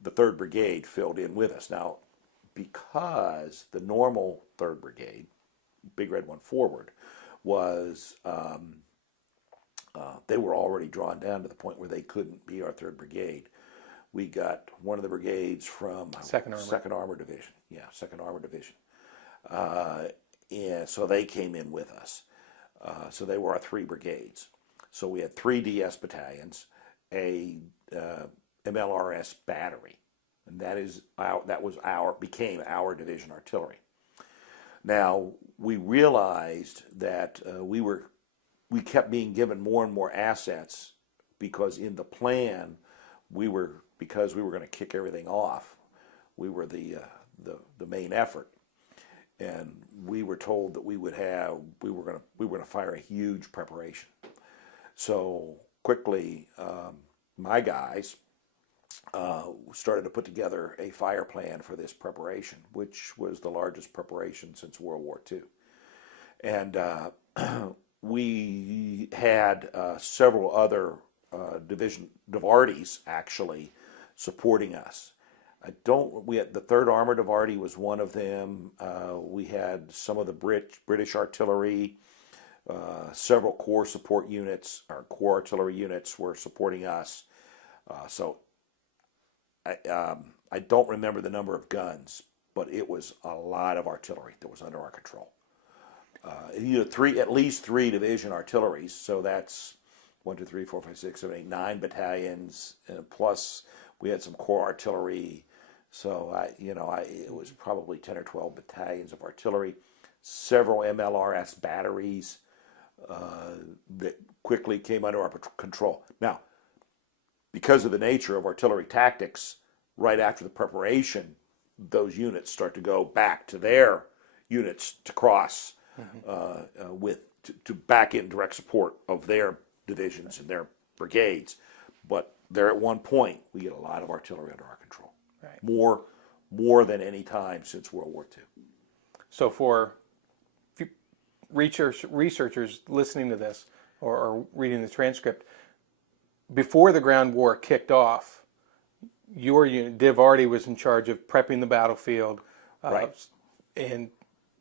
the 3rd Brigade filled in with us. Now, because the normal 3rd Brigade, Big Red One Forward, was they were already drawn down to the point where they couldn't be our 3rd Brigade. We got one of the brigades from Second Armor Division. Yeah, 2nd Armor Division. And so they came in with us. So they were our 3 brigades. So we had 3 DS battalions, a MLRS battery, and became our division artillery. Now, we realized that we kept being given more and more assets, because in the plan because we were going to kick everything off, we were the main effort, and we were told that we were going to fire a huge preparation. So quickly, my guys started to put together a fire plan for this preparation, which was the largest preparation since World War II. And we had several other Divartis actually supporting us. We had the 3rd Armor Divarti was one of them. We had some of the British artillery, several corps support units, or corps artillery units were supporting us. So I don't remember the number of guns, but it was a lot of artillery that was under our control. At least 3 division artilleries, so that's 1, 2, 3, 4, 5, 6, 7, 8, 9 battalions, plus we had some corps artillery. So it was probably 10 or 12 battalions of artillery, several MLRS batteries that quickly came under our control. Now, because of the nature of artillery tactics, right after the preparation, those units start to go back to their units to cross to back in direct support of their divisions and their brigades. But there, at one point, we get a lot of artillery under our control. Right. More than any time since World War II. So for researchers listening to this or reading the transcript, before the ground war kicked off, your unit, Divarti, was in charge of prepping the battlefield. Right. And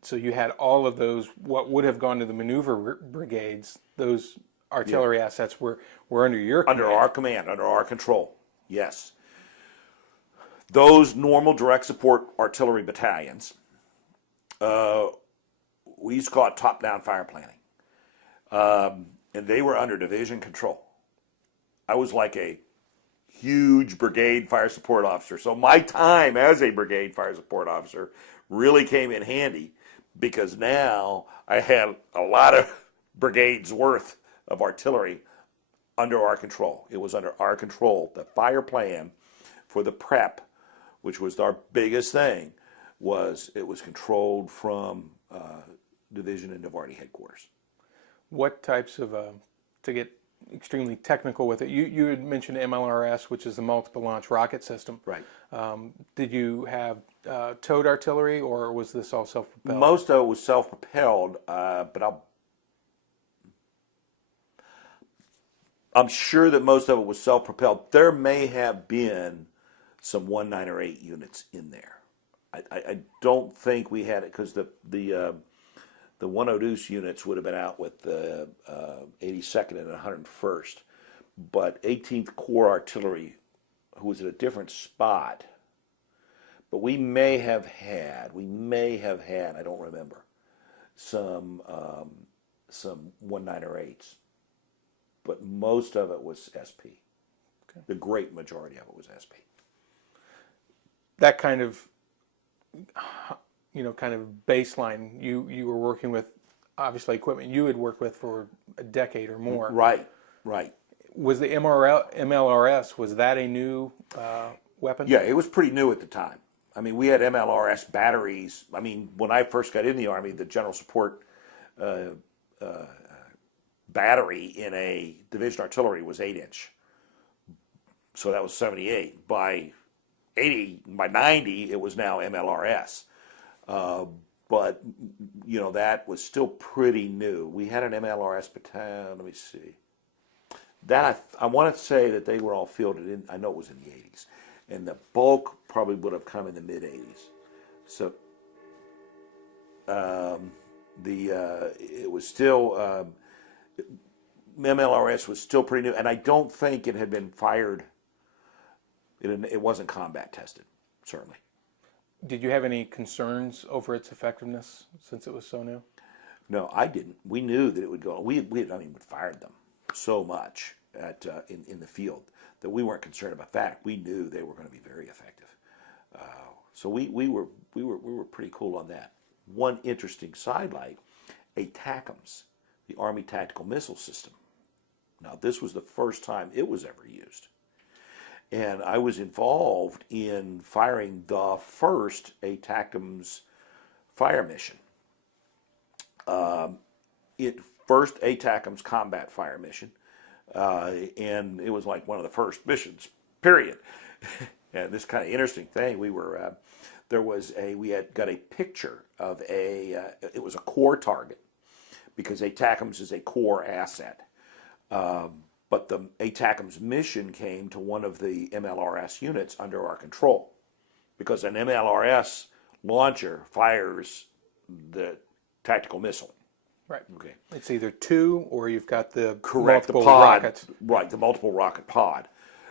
so you had all of those, what would have gone to the maneuver brigades, those artillery assets were under your command. Under our command, under our control, yes. Those normal direct support artillery battalions, we used to call it top-down fire planning. And they were under division control. I was like a huge brigade fire support officer. So my time as a brigade fire support officer really came in handy, because now I had a lot of brigades worth of artillery under our control. It was under our control. The fire plan for the prep, which was our biggest thing, was controlled from division and Divarti headquarters. What types of, to get extremely technical with it, you had mentioned MLRS, which is the multiple launch rocket system. Right. Did you have towed artillery, or was this all self-propelled? Most of it was self-propelled, but I'm sure that most of it was self-propelled. There may have been some 198 units in there. I don't think we had it because the 102 units would have been out with the 82nd and 101st, but 18th Corps Artillery, who was at a different spot, but we may have had, I don't remember, some 198s, but most of it was SP. Okay. The great majority of it was SP. That kind of, kind of baseline, you were working with, obviously, equipment you had worked with for a decade or more. Right. Was the MLRS, was that a new weapon? Yeah, it was pretty new at the time. I mean, we had MLRS batteries. I mean, when I first got in the Army, the general support battery in a division artillery was 8-inch. So that was 78. By 90, it was now MLRS. But, that was still pretty new. We had an MLRS battalion, let me see. That I want to say that they were all fielded in, I know it was in the 80s. And the bulk probably would have come in the mid-80s. So it was still, MLRS was still pretty new. And I don't think it had been fired. It wasn't combat tested, certainly. Did you have any concerns over its effectiveness since it was so new? No, I didn't. We knew that it would go. We fired them so much in the field that we weren't concerned about that. We knew they were going to be very effective. So we were pretty cool on that. One interesting sidelight, ATACMS, the Army Tactical Missile System. Now, this was the first time it was ever used. And I was involved in firing the first ATACMS fire mission. First ATACMS combat fire mission. And it was like one of the first missions, period. And this kind of interesting thing, we had got a picture of it was a core target, because ATACMS is a core asset. But the ATACMS mission came to one of the MLRS units under our control, because an MLRS launcher fires the tactical missile. Right. Okay. It's either two, or you've got the the multiple pod, rockets. Right, the multiple rocket pod.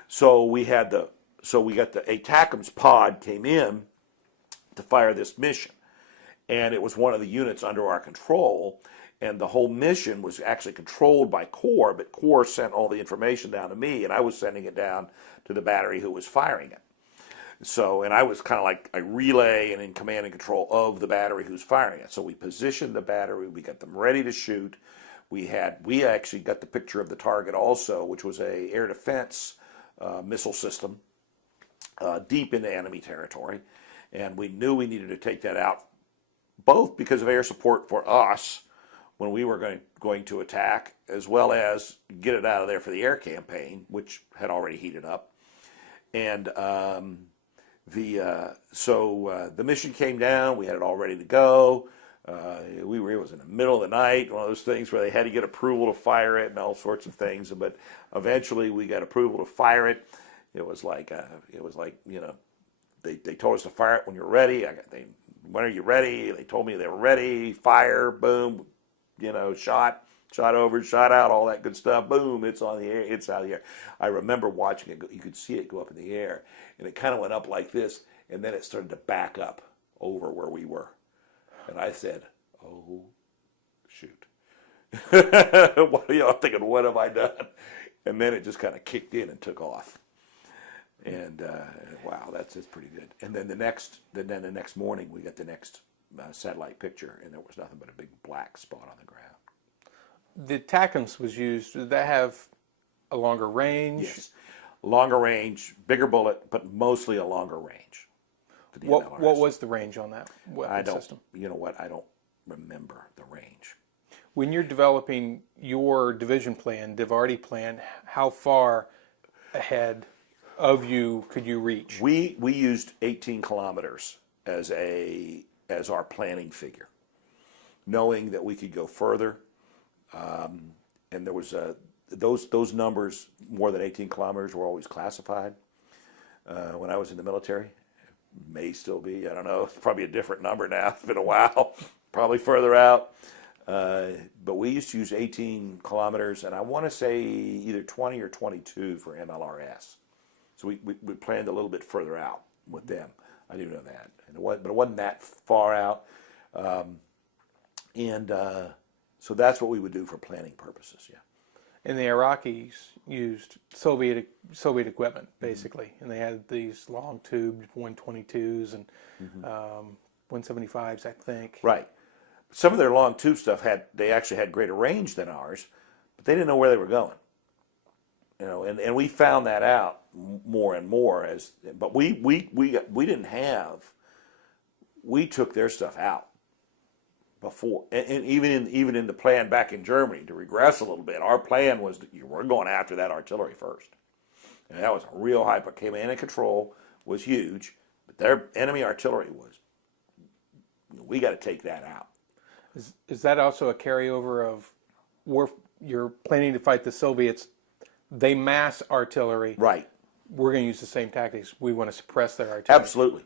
So we got the ATACMS pod came in to fire this mission, and it was one of the units under our control. And the whole mission was actually controlled by Corps, but Corps sent all the information down to me, and I was sending it down to the battery who was firing it. So, and I was kind of like a relay and in command and control of the battery who's firing it. So we positioned the battery, we got them ready to shoot. We actually got the picture of the target also, which was a air defense missile system deep into enemy territory. And we knew we needed to take that out, both because of air support for us when we were going to attack, as well as get it out of there for the air campaign, which had already heated up. And the mission came down. We had it all ready to go. It was in the middle of the night, one of those things where they had to get approval to fire it and all sorts of things. But eventually, we got approval to fire it. It was like they told us to fire it when you're ready. When are you ready? They told me they were ready. Fire, boom. Shot over, shot out, all that good stuff. Boom, it's on the air, it's out of the air. I remember watching it, you could see it go up in the air, and it kind of went up like this, and then it started to back up over where we were. And I said, oh, shoot. I'm thinking, what have I done? And then it just kind of kicked in and took off. And wow, that's pretty good. And then the next morning, we got the next satellite picture, and there was nothing but a big black spot on the ground. The TACMS was used. Did that have a longer range? Yes, longer range, bigger bullet, but mostly a longer range. What was the range on that weapon system? You know what? I don't remember the range. When you're developing your division plan, Divardi plan, how far ahead of you could you reach? We used 18 kilometers as our planning figure, knowing that we could go further. And there was those numbers, more than 18 kilometers, were always classified. When I was in the military, may still be. I don't know. It's probably a different number now. It's been a while. Probably further out. But we used to use 18 kilometers, and I want to say either 20 or 22 for MLRS. So we planned a little bit further out with them. I do know that, but it wasn't that far out. So that's what we would do for planning purposes. Yeah. And the Iraqis used Soviet equipment basically, and they had these long tube 122s and 175s, I think. Right. Some of their long tube stuff they actually had greater range than ours, but they didn't know where they were going. And we found that out more and more but we didn't have. We took their stuff out before, and even in the plan back in Germany, to regress a little bit, our plan was we're going after that artillery first, and that was a real high. Command and control was huge, but their enemy artillery was. We got to take that out. Is that also a carryover of you're planning to fight the Soviets? They mass artillery. Right. We're going to use the same tactics. We want to suppress their artillery. Absolutely.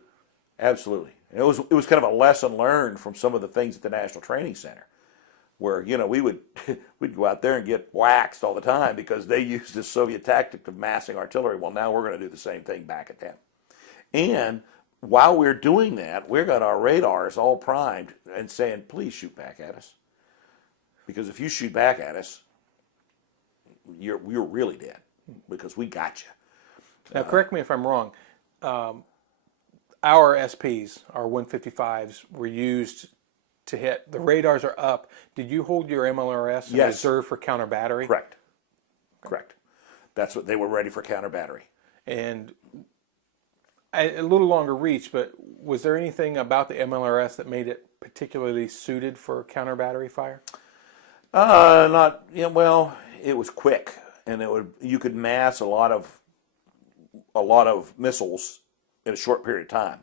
Absolutely. It was kind of a lesson learned from some of the things at the National Training Center, where we'd go out there and get waxed all the time because they used this Soviet tactic of massing artillery. Well, now we're going to do the same thing back at them. And while we're doing that, we've got our radars all primed and saying, please shoot back at us. Because if you shoot back at us, you're really dead, because we got you. Now, correct me if I'm wrong. Our SPs, our 155s, were used to hit. The radars are up. Did you hold your MLRS in reserve for counter battery? Correct. Correct. That's what they were ready for, counter battery. And a little longer reach, but was there anything about the MLRS that made it particularly suited for counter battery fire? Not. Yeah, well, it was quick, and you could mass a lot of missiles in a short period of time.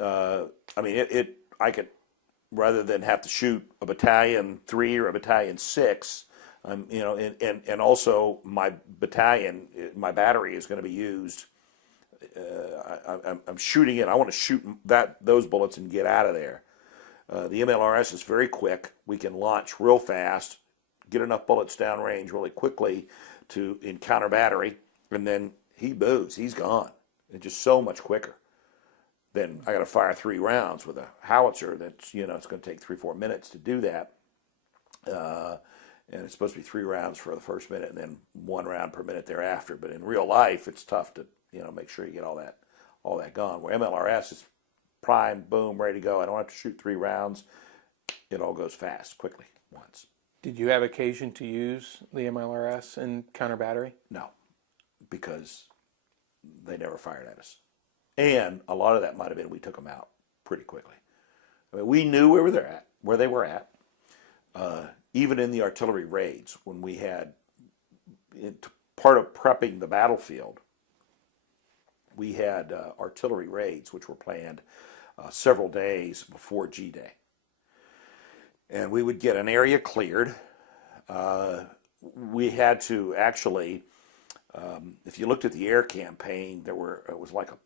I could, rather than have to shoot a battalion 3 or a battalion 6, and also my battery is going to be used. I'm shooting it. I want to shoot those bullets and get out of there. The MLRS is very quick. We can launch real fast, get enough bullets downrange really quickly to encounter battery, and then he's gone. It's just so much quicker. Then I got to fire 3 rounds with a howitzer. That's it's going to take 3-4 minutes to do that, and it's supposed to be 3 rounds for the first minute, and then 1 round per minute thereafter. But in real life, it's tough to make sure you get all that gone. Where MLRS is prime, boom, ready to go. I don't have to shoot 3 rounds. It all goes fast, quickly, once. Did you have occasion to use the MLRS in counter battery? No, because they never fired at us. And a lot of that might have been we took them out pretty quickly. I mean, we knew where they were at. Even in the artillery raids, when we had part of prepping the battlefield, we had artillery raids which were planned several days before G-Day. And we would get an area cleared. We had to actually, if you looked at the air campaign, it was like a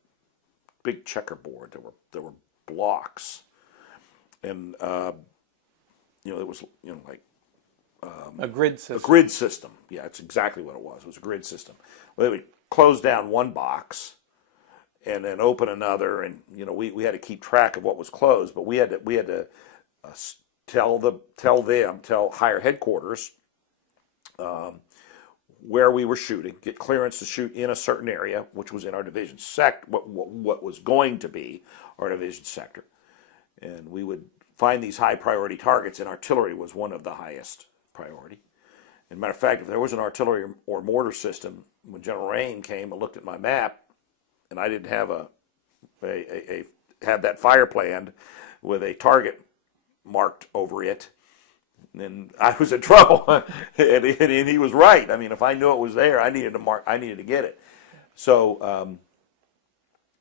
big checkerboard. There were blocks, and it was like a grid system. A grid system. Yeah, that's exactly what it was. It was a grid system. Well, they would close down one box and then open another, and we had to keep track of what was closed, but we had to tell higher headquarters where we were shooting, get clearance to shoot in a certain area, which was in our division sector, what was going to be our division sector. And we would find these high priority targets, and artillery was one of the highest priority. As a matter of fact, if there was an artillery or mortar system, when General Rain came and looked at my map, and I didn't have had that fire planned with a target marked over it, then I was in trouble. and he was right. I mean, if I knew it was there, I needed to get it. So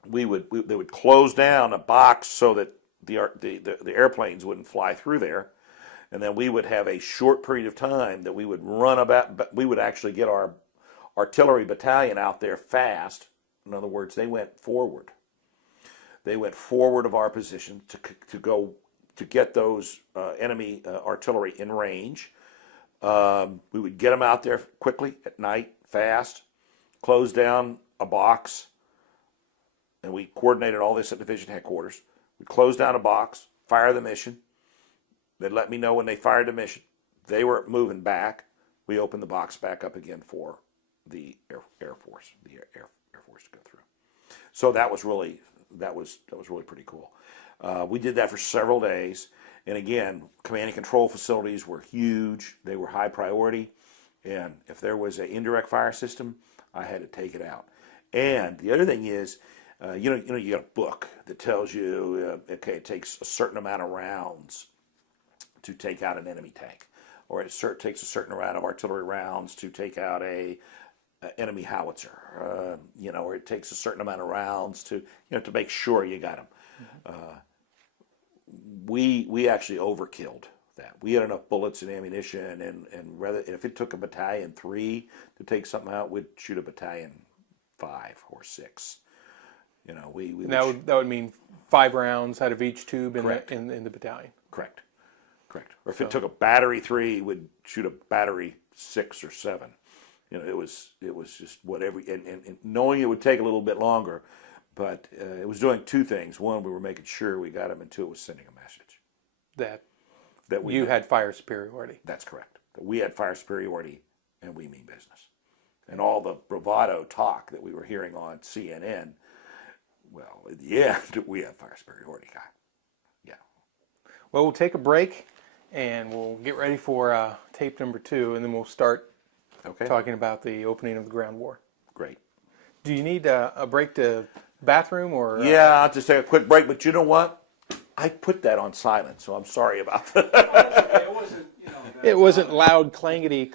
they would close down a box so that the airplanes wouldn't fly through there, And then we would have a short period of time that we would run about, but we would actually get our artillery battalion out there fast. In other words, they went forward. They went forward of our position to get those enemy artillery in range. We would get them out there quickly at night, fast, close down a box, and we coordinated all this at division headquarters. We closed down a box, fire the mission. They'd let me know when they fired the mission. They were moving back. We opened the box back up again for the Air Force to go through. So that was really pretty cool. We did that for several days. And again, command and control facilities were huge. They were high priority. And if there was an indirect fire system, I had to take it out. And the other thing is, you got a book that tells you, okay, it takes a certain amount of rounds to take out an enemy tank, or it takes a certain amount of artillery rounds to take out a enemy howitzer, or it takes a certain amount of rounds to make sure you got them. We actually overkilled that. We had enough bullets and ammunition, and rather, if it took a battalion 3 to take something out, we'd shoot a battalion 5 or 6. That would mean 5 rounds out of each tube in the battalion. Correct. Or if it took a battery 3, we'd shoot a battery 6 or 7. It was just whatever. And knowing it would take a little bit longer, but it was doing 2 things. One, we were making sure we got them, and 2, it was sending a message that we had fire superiority. That's correct. That we had fire superiority, and we mean business. And all the bravado talk that we were hearing on CNN, well, at the end, we have fire superiority, guy. Yeah. Well, we'll take a break, and we'll get ready for tape number 2, and then we'll start talking about the opening of the ground war. Great. Do you need a break to bathroom or? Yeah, I'll just take a quick break. But you know what? I put that on silent, so I'm sorry about that. It wasn't loud clangety.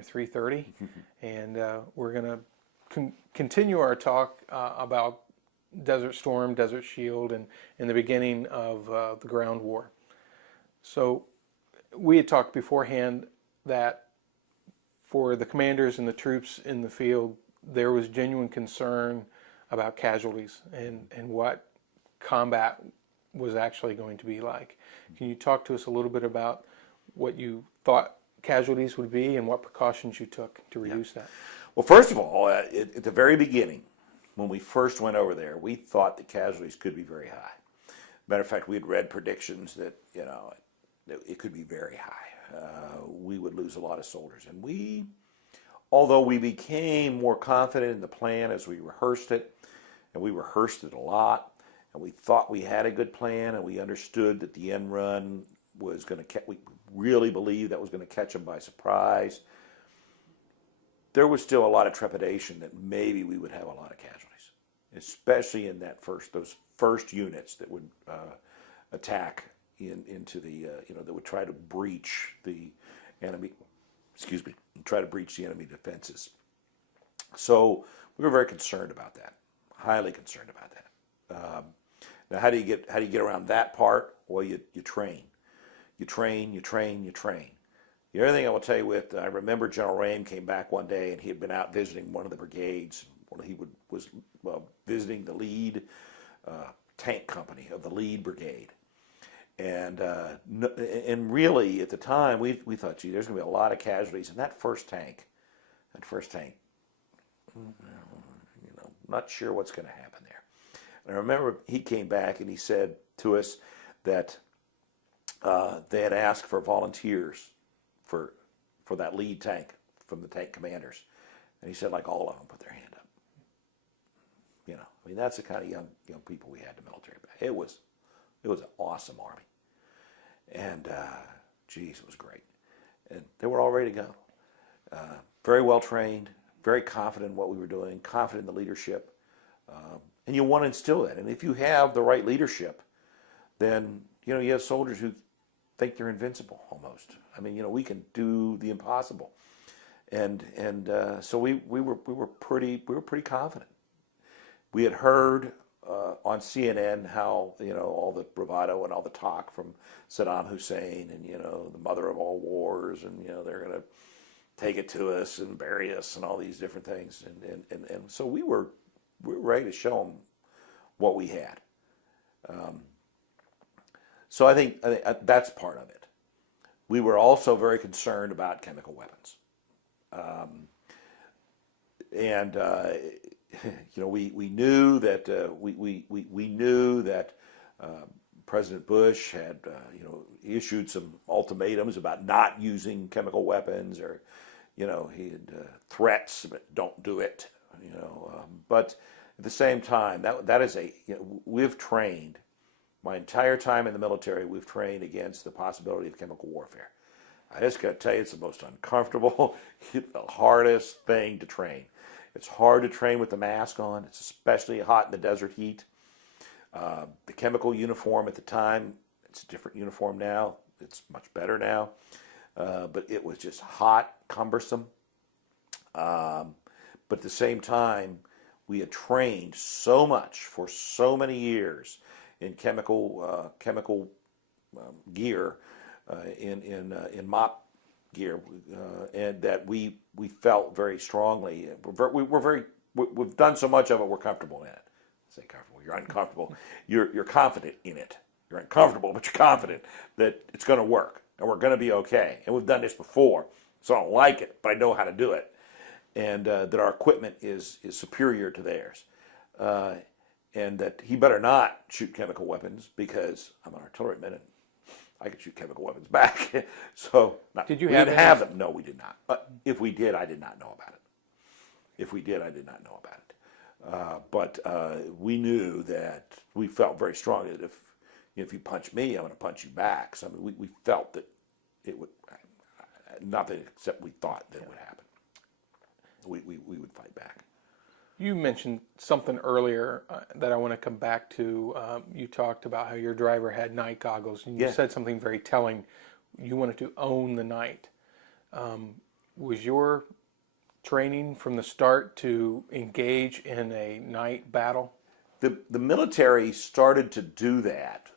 .330, and we're going to continue our talk about Desert Storm, Desert Shield, and the beginning of the ground war. So we had talked beforehand that for the commanders and the troops in the field, there was genuine concern about casualties and what combat was actually going to be like. Can you talk to us a little bit about what you thought casualties would be and what precautions you took to reduce that? Well, first of all, at the very beginning, when we first went over there, we thought the casualties could be very high. Matter of fact, we had read predictions that it could be very high. We would lose a lot of soldiers, and although we became more confident in the plan as we rehearsed it, and we rehearsed it a lot, and we thought we had a good plan, and we understood that the end run was going to we really believed that was going to catch them by surprise. There was still a lot of trepidation that maybe we would have a lot of casualties, especially in those first units that would attack into the that would try to breach the enemy. Try to breach the enemy defenses. So we were very concerned about that, highly concerned about that. Now, how do you get around that part? Well, you train. You train. The other thing I will tell you I remember General Rame came back one day and he had been out visiting one of the brigades, when he was visiting the lead tank company of the lead brigade. And really, at the time, we thought, gee, there's going to be a lot of casualties. And that first tank, not sure what's going to happen there. And I remember he came back and he said to us that they had asked for volunteers for that lead tank from the tank commanders. And he said, like, all of them put their hand up. That's the kind of young people we had in the military. It was an awesome Army. And, geez, it was great. And they were all ready to go. Very well trained, very confident in what we were doing, confident in the leadership. And you want to instill that. And if you have the right leadership, then, you have soldiers who think they're invincible almost. We can do the impossible. And so we were pretty confident. We had heard on CNN how, all the bravado and all the talk from Saddam Hussein and, the mother of all wars, and, they're going to take it to us and bury us and all these different things. And so we were ready to show them what we had. So I think that's part of it. We were also very concerned about chemical weapons. We knew that we knew that President Bush had issued some ultimatums about not using chemical weapons, or he had threats, but don't do it. But at the same time, that is we've trained my entire time in the military. We've trained against the possibility of chemical warfare. I just got to tell you, it's the most uncomfortable, the hardest thing to train. It's hard to train with the mask on. It's especially hot in the desert heat. The chemical uniform at the time, it's a different uniform now. It's much better now. But it was just hot, cumbersome. But at the same time, we had trained so much for so many years in chemical gear, in MOP gear, and that we felt very strongly. We've done so much of it. We're comfortable in it. Say comfortable. You're uncomfortable. You're confident in it. You're uncomfortable, but you're confident that it's going to work and we're going to be okay. And we've done this before, so I don't like it, but I know how to do it. And that our equipment is superior to theirs. And that he better not shoot chemical weapons, because I'm an artilleryman and I could shoot chemical weapons back. So we didn't have them. No, we did not. But if we did, I did not know about it. But we knew that we felt very strongly that if you punch me, I'm going to punch you back. So we felt that it would, nothing except we thought that it would happen. We would fight back. You mentioned something earlier that I want to come back to. You talked about how your driver had night goggles, and you said something very telling. You wanted to own the night. Was your training from the start to engage in a night battle? The military started to do that,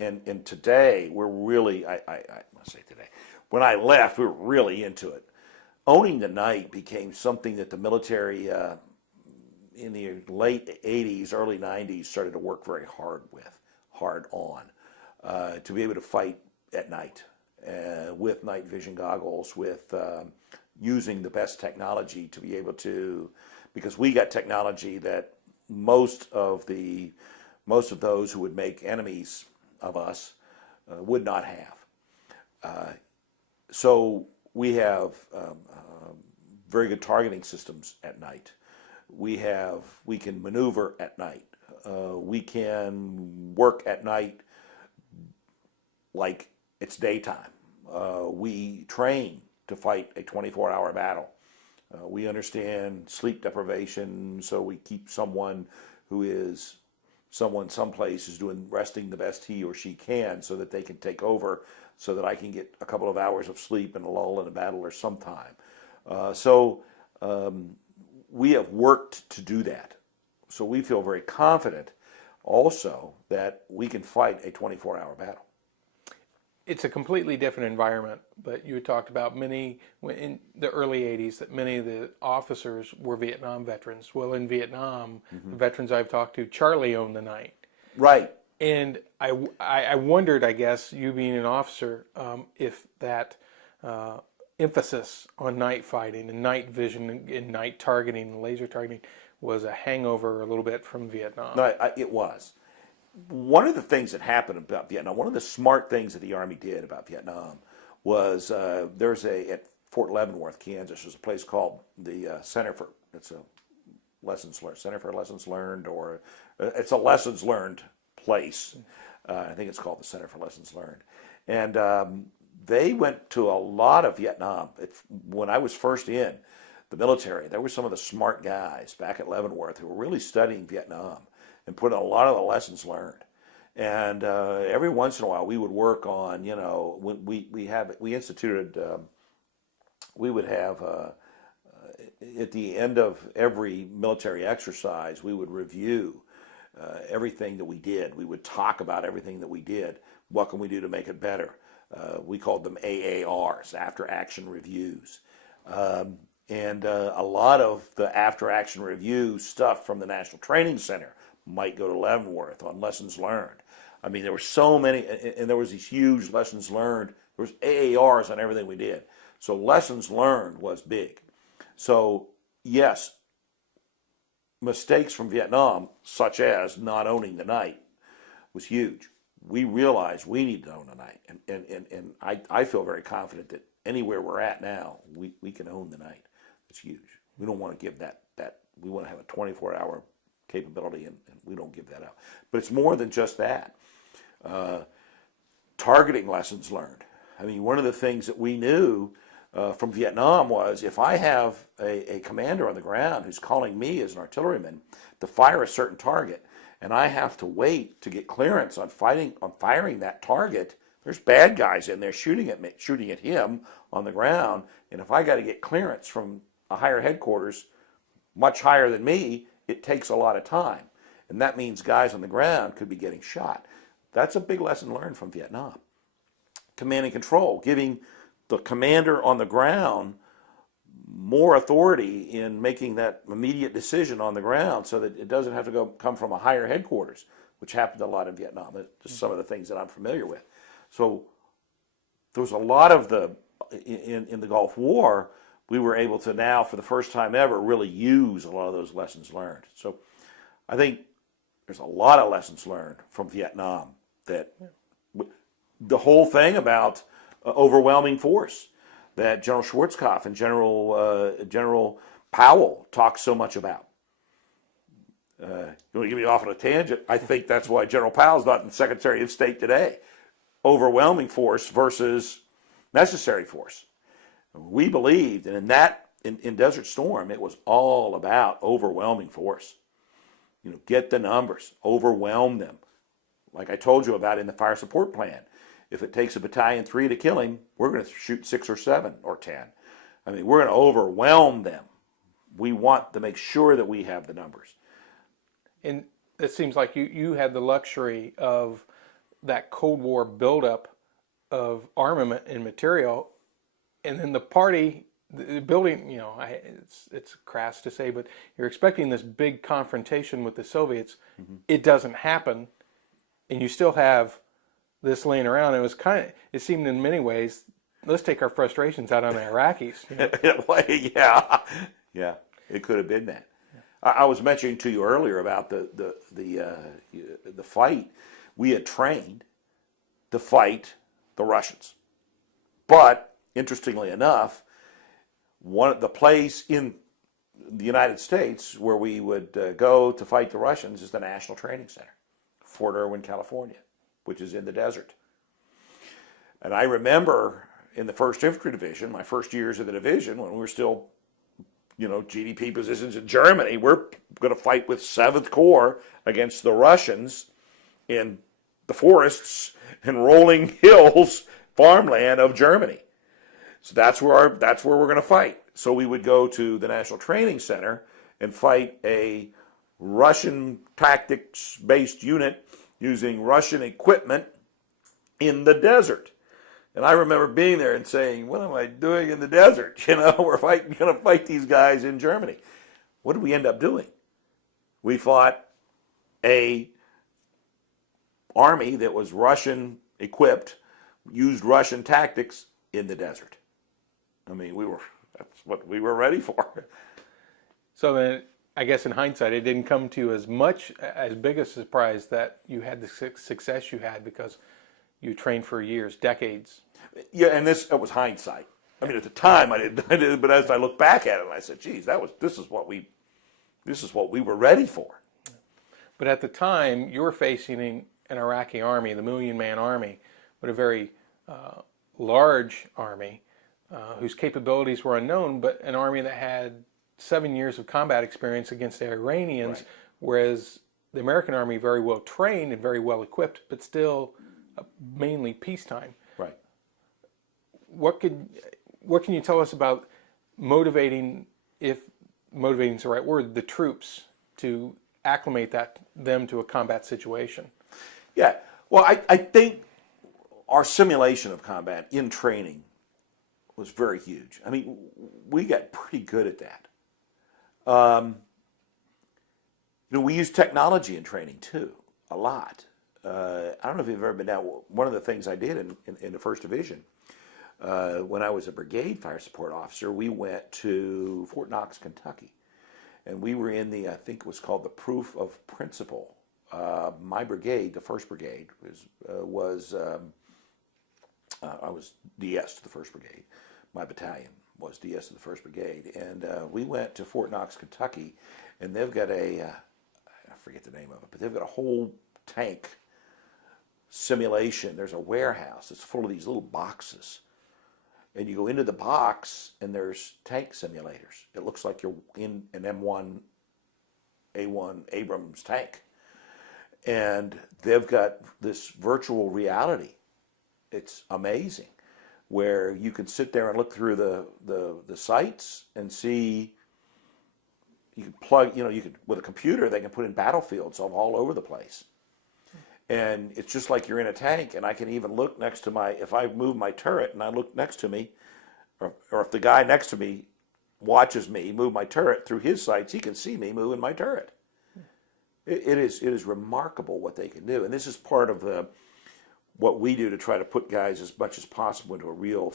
and today we're really, I must say today, when I left, we were really into it. Owning the night became something that the military in the late 80s, early 90s started to work very hard on, to be able to fight at night with night vision goggles, with using the best technology to be able to, because we got technology that most of those who would make enemies of us would not have. So we have very good targeting systems at night. We can maneuver at night. We can work at night like it's daytime. We train to fight a 24-hour battle. We understand sleep deprivation, so we keep someone someplace is resting the best he or she can, so that they can take over, so that I can get a couple of hours of sleep and a lull in a battle or sometime. We have worked to do that. So we feel very confident also that we can fight a 24-hour battle. it's a completely different environment, but you had talked about many, in the early 80s, that many of the officers were Vietnam veterans. Well, in Vietnam, the veterans I've talked to, Charlie owned the night. Right. And I wondered, I guess, you being an officer, if that emphasis on night fighting and night vision and night targeting and laser targeting was a hangover a little bit from Vietnam. No, it was. One of the things that happened about Vietnam, one of the smart things that the Army did about Vietnam was at Fort Leavenworth, Kansas, there's a place called the Center for Lessons Learned, or it's a lessons learned place. I think it's called the Center for Lessons Learned. And they went to a lot of Vietnam. When I was first in the military, there were some of the smart guys back at Leavenworth who were really studying Vietnam and put in a lot of the lessons learned. And every once in a while, we would work on, we would have at the end of every military exercise, we would review everything that we did. We would talk about everything that we did. What can we do to make it better? We called them AARs, after action reviews. And a lot of the after action review stuff from the National Training Center might go to Leavenworth on lessons learned. I mean, there were so many, and there was these huge lessons learned. There was AARs on everything we did. So lessons learned was big. So yes, mistakes from Vietnam, such as not owning the night, was huge. We realized we need to own the night. And I feel very confident that anywhere we're at now, we can own the night. It's huge. We don't want to give that we want to have a 24-hour capability, and we don't give that up. But it's more than just that. Targeting lessons learned. I mean, one of the things that we knew from Vietnam was, if I have a commander on the ground who's calling me as an artilleryman to fire a certain target, and I have to wait to get clearance on firing that target, there's bad guys in there shooting at him on the ground, and if I got to get clearance from a higher headquarters, much higher than me, it takes a lot of time. And that means guys on the ground could be getting shot. That's a big lesson learned from Vietnam. Command and control, giving the commander on the ground more authority in making that immediate decision on the ground, so that it doesn't have to come from a higher headquarters, which happened a lot in Vietnam. Just some of the things that I'm familiar with. So there was a lot of in the Gulf War, we were able to now, for the first time ever, really use a lot of those lessons learned. So I think there's a lot of lessons learned from Vietnam, that the whole thing about overwhelming force that General Schwarzkopf and General Powell talk so much about. You want to get me off on a tangent? I think that's why General Powell's not the Secretary of State today. Overwhelming force versus necessary force. We believed, and in Desert Storm, it was all about overwhelming force. Get the numbers, overwhelm them. Like I told you about in the fire support plan. If it takes a battalion 3 to kill him, we're going to shoot 6 or 7 or 10. I mean, we're going to overwhelm them. We want to make sure that we have the numbers. And it seems like you had the luxury of that Cold War buildup of armament and material, and then the building, it's crass to say, but you're expecting this big confrontation with the Soviets. Mm-hmm. It doesn't happen, and you still have this laying around. It seemed in many ways, let's take our frustrations out on the Iraqis. Yeah, it could have been that. Yeah. I was mentioning to you earlier about the fight. We had trained to fight the Russians, but interestingly enough, the place in the United States where we would go to fight the Russians is the National Training Center, Fort Irwin, California, which is in the desert. And I remember in the First Infantry Division, my first years of the division, when we were still, GDP positions in Germany, we're going to fight with 7th Corps against the Russians in the forests and rolling hills, farmland of Germany. So that's where we're going to fight. So we would go to the National Training Center and fight a Russian tactics-based unit using Russian equipment in the desert. And I remember being there and saying, what am I doing in the desert? You know, we're going to fight these guys in Germany. What did we end up doing? We fought a army that was Russian equipped, used Russian tactics in the desert. I mean, that's what we were ready for. So then, I guess in hindsight, it didn't come to you as big a surprise that you had the success you had because you trained for years, decades. Yeah, and it was hindsight. I mean, at the time I didn't, but as I look back at it, I said, "Geez, this is what we were ready for." But at the time, you were facing an Iraqi army, the million-man army, but a very large army whose capabilities were unknown, but an army that had 7 years of combat experience against the Iranians, Right. whereas the American army very well trained and very well equipped, but still mainly peacetime. Right. What can you tell us about motivating, if motivating is the right word, the troops to acclimate them to a combat situation? Yeah. Well, I think our simulation of combat in training was very huge. I mean, we got pretty good at that. We use technology in training too, a lot. I don't know if you've ever been down. One of the things I did in the First Division, when I was a brigade fire support officer, we went to Fort Knox, Kentucky. And we were in I think it was called the Proof of Principle. My brigade, the 1st Brigade, I was DS to the 1st Brigade. My battalion was DS to the 1st Brigade. And we went to Fort Knox, Kentucky, and they've got I forget the name of it, but they've got a whole tank simulation. There's a warehouse that's full of these little boxes. And you go into the box, and there's tank simulators. It looks like you're in an M1, A1 Abrams tank. And they've got this virtual reality. It's amazing, where you can sit there and look through the sites and see. You can plug, you could, with a computer, they can put in battlefields all over the place. And it's just like you're in a tank, and I can even look next to if I move my turret and I look next to me, or if the guy next to me watches me move my turret through his sights, he can see me moving my turret. It is remarkable what they can do. And this is part of what we do to try to put guys as much as possible into a real,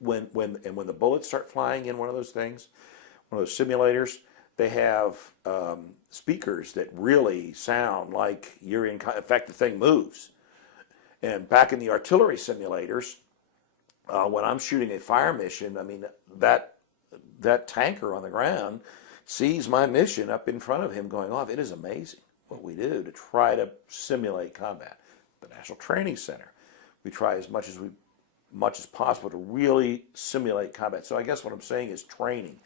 when the bullets start flying in one of those things, one of those simulators, they have speakers that really sound like you're in fact, the thing moves. And back in the artillery simulators, when I'm shooting a fire mission, I mean, that tanker on the ground sees my mission up in front of him going off. It is amazing what we do to try to simulate combat. The National Training Center, we try as much as possible to really simulate combat. So I guess what I'm saying is training.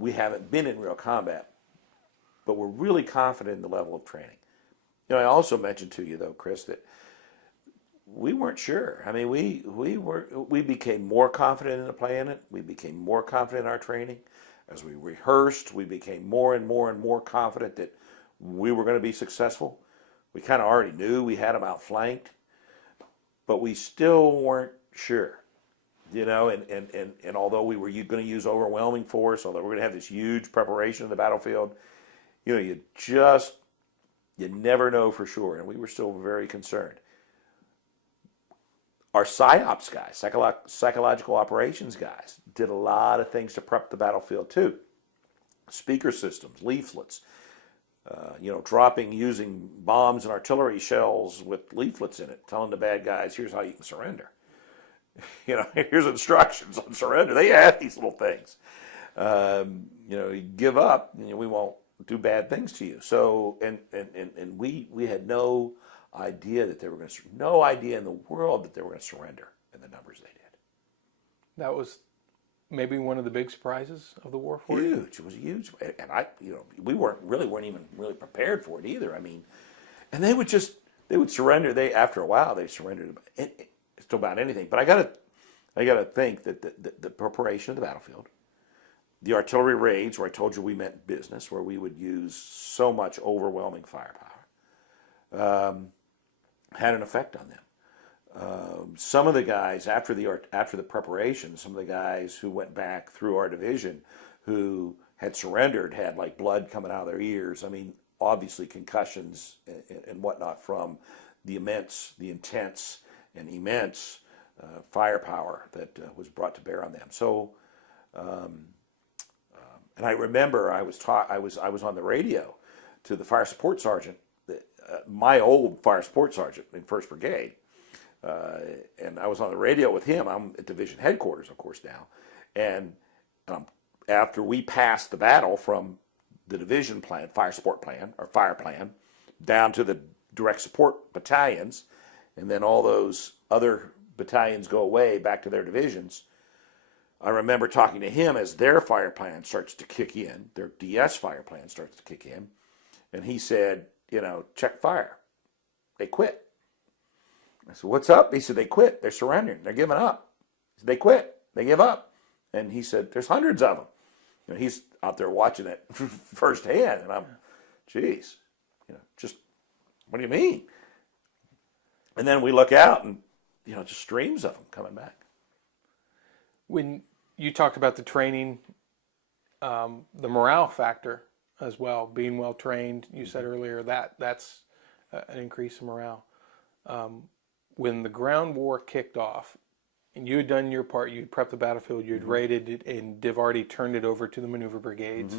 We haven't been in real combat, but we're really confident in the level of training. I also mentioned to you, though, Chris, that we weren't sure. I mean, we became more confident in the plan. We became more confident in our training. As we rehearsed, we became more and more and more confident that we were going to be successful. We kind of already knew we had them outflanked, but we still weren't sure. And although we were going to use overwhelming force, although we're going to have this huge preparation of the battlefield, you never know for sure, and we were still very concerned. Our PsyOps guys, psychological operations guys, did a lot of things to prep the battlefield too. Speaker systems, leaflets, using bombs and artillery shells with leaflets in it, telling the bad guys, here's how you can surrender. Here's instructions on surrender. They add these little things. You give up, we won't do bad things to you. So, and we had no idea that they were going to, no idea in the world that they were going to surrender in the numbers they did. That was maybe one of the big surprises of the war for you? Huge. It was huge. And we weren't even really prepared for it either. I mean, and they would surrender. After a while, they surrendered to about anything. But I gotta think that the preparation of the battlefield, the artillery raids, where I told you we meant business, where we would use so much overwhelming firepower, had an effect on them. some of the guys after the preparation, some of the guys who went back through our division who had surrendered had like blood coming out of their ears. I mean, obviously concussions and whatnot from the intense and immense firepower that was brought to bear on them. So, and I remember I was on the radio to the fire support sergeant, my old fire support sergeant in 1st Brigade, and I was on the radio with him. I'm at division headquarters, of course, now, and after we passed the battle from the division plan, fire support plan, or fire plan, down to the direct support battalions, and then all those other battalions go away back to their divisions, I remember talking to him as their fire plan starts to kick in, their DS fire plan starts to kick in, and he said, check fire. They quit. I said, what's up? He said, they quit. They're surrendering. They're giving up. He said, they quit. They give up. And he said, there's hundreds of them. He's out there watching it firsthand, and I'm, geez, just, what do you mean? And then we look out, and just streams of them coming back. When you talked about the training, the morale factor as well, being well trained, you said earlier that's an increase in morale. When the ground war kicked off, and you had done your part, you had prepped the battlefield, you had raided it, and they've already turned it over to the maneuver brigades.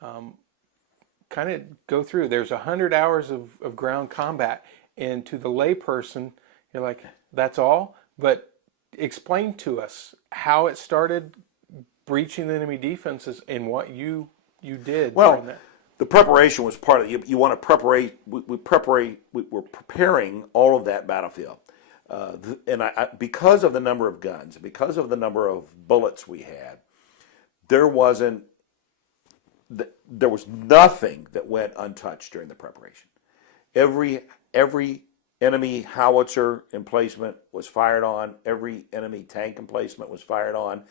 Kind of go through. There's 100 hours of ground combat, and to the layperson, you're like, that's all? But explain to us how it started breaching the enemy defenses and what you did during that. The preparation was part of it. You want to preparate. We're preparing all of that battlefield. And because of the number of guns, because of the number of bullets we had, there was nothing that went untouched during the preparation. Every enemy howitzer emplacement was fired on. Every enemy tank emplacement was fired on.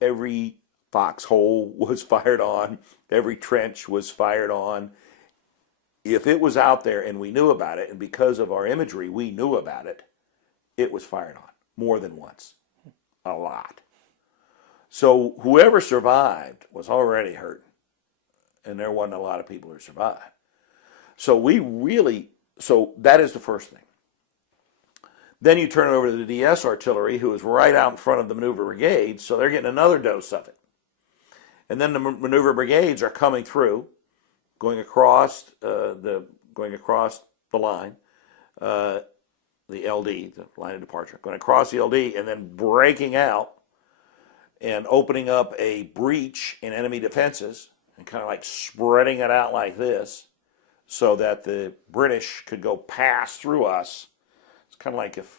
Every foxhole was fired on. Every trench was fired on. If it was out there and we knew about it, and because of our imagery we knew about it, it was fired on more than once, a lot. So whoever survived was already hurt, and there wasn't a lot of people who survived. So that is the first thing. Then you turn it over to the DS artillery, who is right out in front of the maneuver brigades, so they're getting another dose of it. And then the maneuver brigades are coming through, going across the line. The LD, the line of departure, going across the LD and then breaking out and opening up a breach in enemy defenses and kind of like spreading it out like this so that the British could go pass through us. It's kind of like if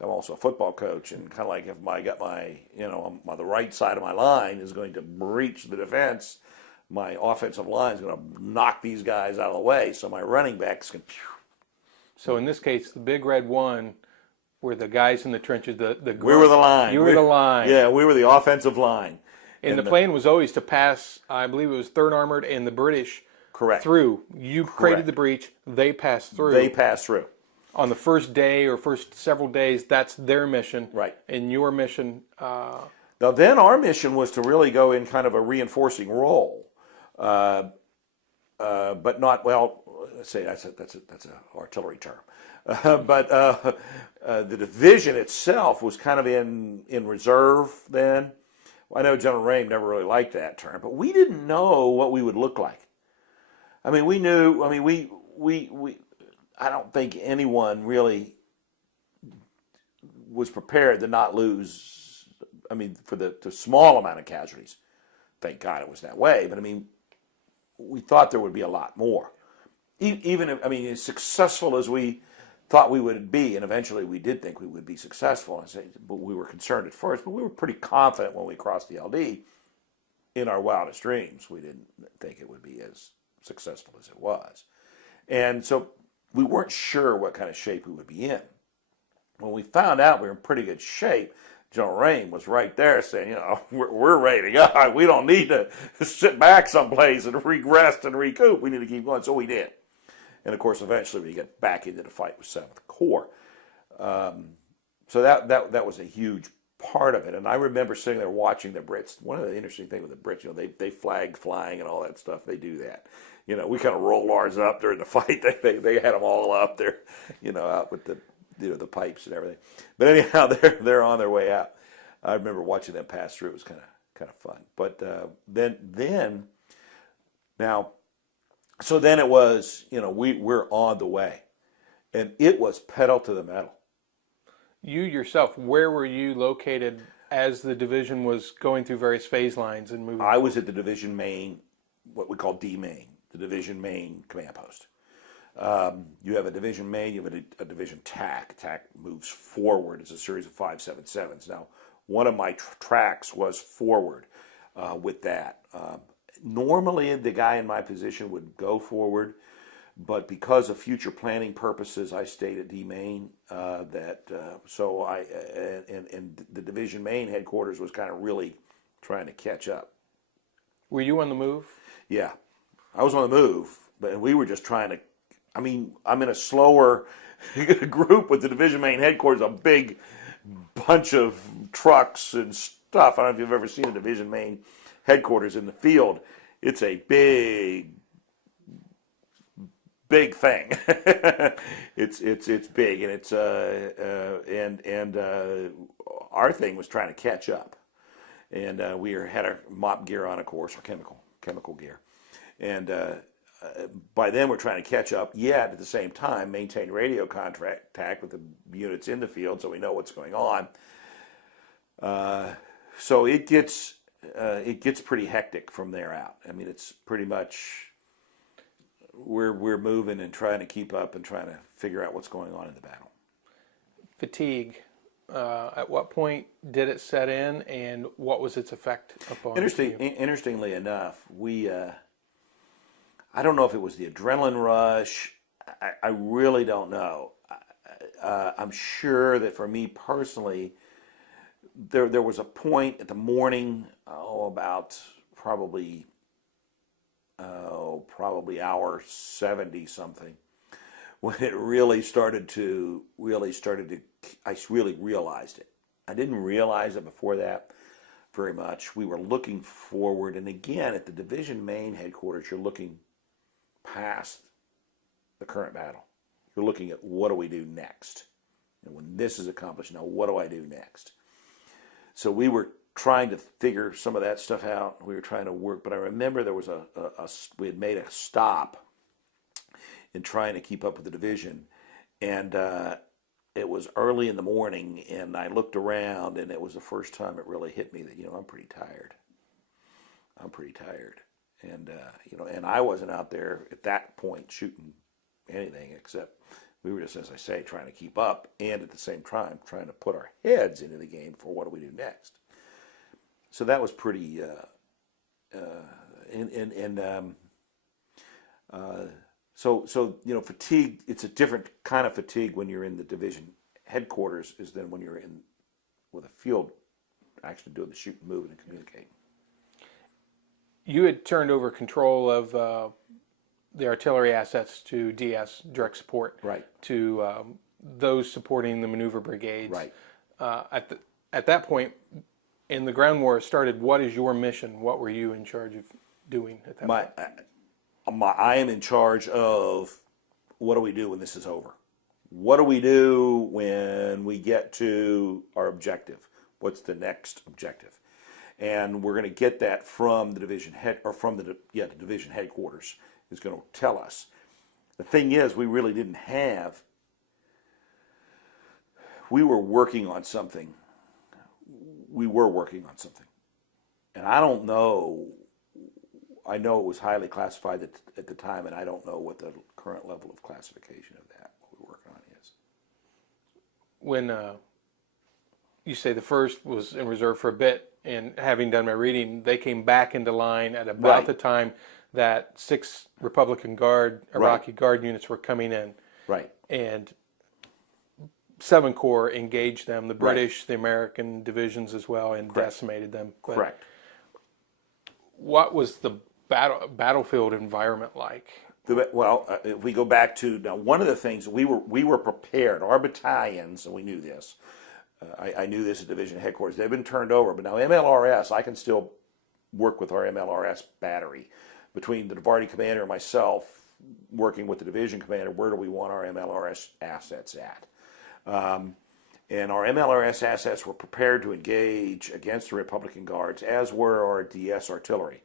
I'm also a football coach, and kind of like if on the right side of my line is going to breach the defense, my offensive line is going to knock these guys out of the way so my running backs can. So in this case, the big red one were the guys in the trenches. We were the line. You were the line. Yeah, we were the offensive line. And the plan was always to pass, I believe it was 3rd Armored and the British through. You created the breach. They passed through. They passed through. On the first day or first several days, that's their mission. Right. And your mission... Now then our mission was to really go in kind of a reinforcing role. But not, well... Let's say that's an artillery term, but the division itself was kind of in reserve then. I know General Rame never really liked that term, but we didn't know what we would look like. I mean, we knew. I mean, we. I don't think anyone really was prepared to not lose. I mean, for the small amount of casualties. Thank God it was that way. But I mean, we thought there would be a lot more. Even if, as successful as we thought we would be, and eventually we did think we would be successful, but we were concerned at first, but we were pretty confident when we crossed the LD. In our wildest dreams, we didn't think it would be as successful as it was. And so we weren't sure what kind of shape we would be in. When we found out we were in pretty good shape, General Rame was right there saying, we're ready to go. We don't need to sit back someplace and rest and recoup. We need to keep going. So we did. And, of course, eventually we get back into the fight with 7th Corps. so that was a huge part of it. And I remember sitting there watching the Brits. One of the interesting things with the Brits, they flag flying and all that stuff. They do that. We kind of rolled ours up during the fight. They had them all up there, out with the the pipes and everything. But anyhow, they're on their way out. I remember watching them pass through. It was kind of fun. But then now, so then it was we're on the way, and it was pedal to the metal. You yourself, where were you located as the division was going through various phase lines and moving? I was at the division main, what we call D main, the division main command post. You have a division main, you have a division TAC. TAC moves forward. It's a series of 577s. Now, one of my tracks was forward with that. Normally, the guy in my position would go forward, but because of future planning purposes, I stayed at D main. So the division main headquarters was kind of really trying to catch up. Were you on the move? Yeah, I was on the move, but we were just trying to. I mean, I'm in a slower group with the division main headquarters, a big bunch of trucks and stuff. I don't know if you've ever seen a division main headquarters in the field. It's a big thing. It's big, and it's our thing was trying to catch up, and we had our mop gear on, of course, or chemical gear, and by then we're trying to catch up. Yet at the same time, maintain radio contact with the units in the field, so we know what's going on. So it gets pretty hectic from there out. I mean, it's pretty much. We're moving and trying to keep up and trying to figure out what's going on in the battle. Fatigue. At what point did it set in, and what was its effect upon you? Interestingly enough, I don't know if it was the adrenaline rush. I really don't know. I'm sure that for me personally, there was a point at the morning, about probably hour 70 something, when it really started to I really realized it. I didn't realize it before that very much. We were looking forward, and again at the division main headquarters, you're looking past the current battle. You're looking at what do we do next, and when this is accomplished, now what do I do next? So we were trying to figure some of that stuff out. We were trying to work, but I remember there was we had made a stop in trying to keep up with the division, and it was early in the morning, and I looked around, and it was the first time it really hit me that I'm pretty tired. And and I wasn't out there at that point shooting anything, except we were just, as I say, trying to keep up, and at the same time trying to put our heads into the game for what do we do next. So that was pretty, fatigue. It's a different kind of fatigue when you're in the division headquarters is than when you're in with a field, actually doing the shooting, moving, and communicating. You had turned over control of the artillery assets to DS, direct support, right, to those supporting the maneuver brigades. Right. At that point, in the ground war started, what is your mission? What were you in charge of doing at that point? I am in charge of what do we do when this is over? What do we do when we get to our objective? What's the next objective? And we're going to get that from the division the division headquarters is going to tell us. The thing is, we really didn't have. We were working on something. And I don't know. I know it was highly classified at the time, and I don't know what the current level of classification of that, what we're working on, is. When you say the first was in reserve for a bit, and having done my reading, they came back into line at about Right. the time that 6 Republican Guard, Iraqi Guard units were coming in. Right. And 7 Corps engaged them, the British, Right. the American divisions as well, and Correct. decimated them. But Correct. what was the battlefield environment like? If we go back to now, one of the things we were prepared. Our battalions, and we knew this, I knew this at division headquarters. They've been turned over, but now MLRS, I can still work with our MLRS battery. Between the DVARTY commander and myself, working with the division commander, where do we want our MLRS assets at? And our MLRS assets were prepared to engage against the Republican Guards, as were our DS artillery.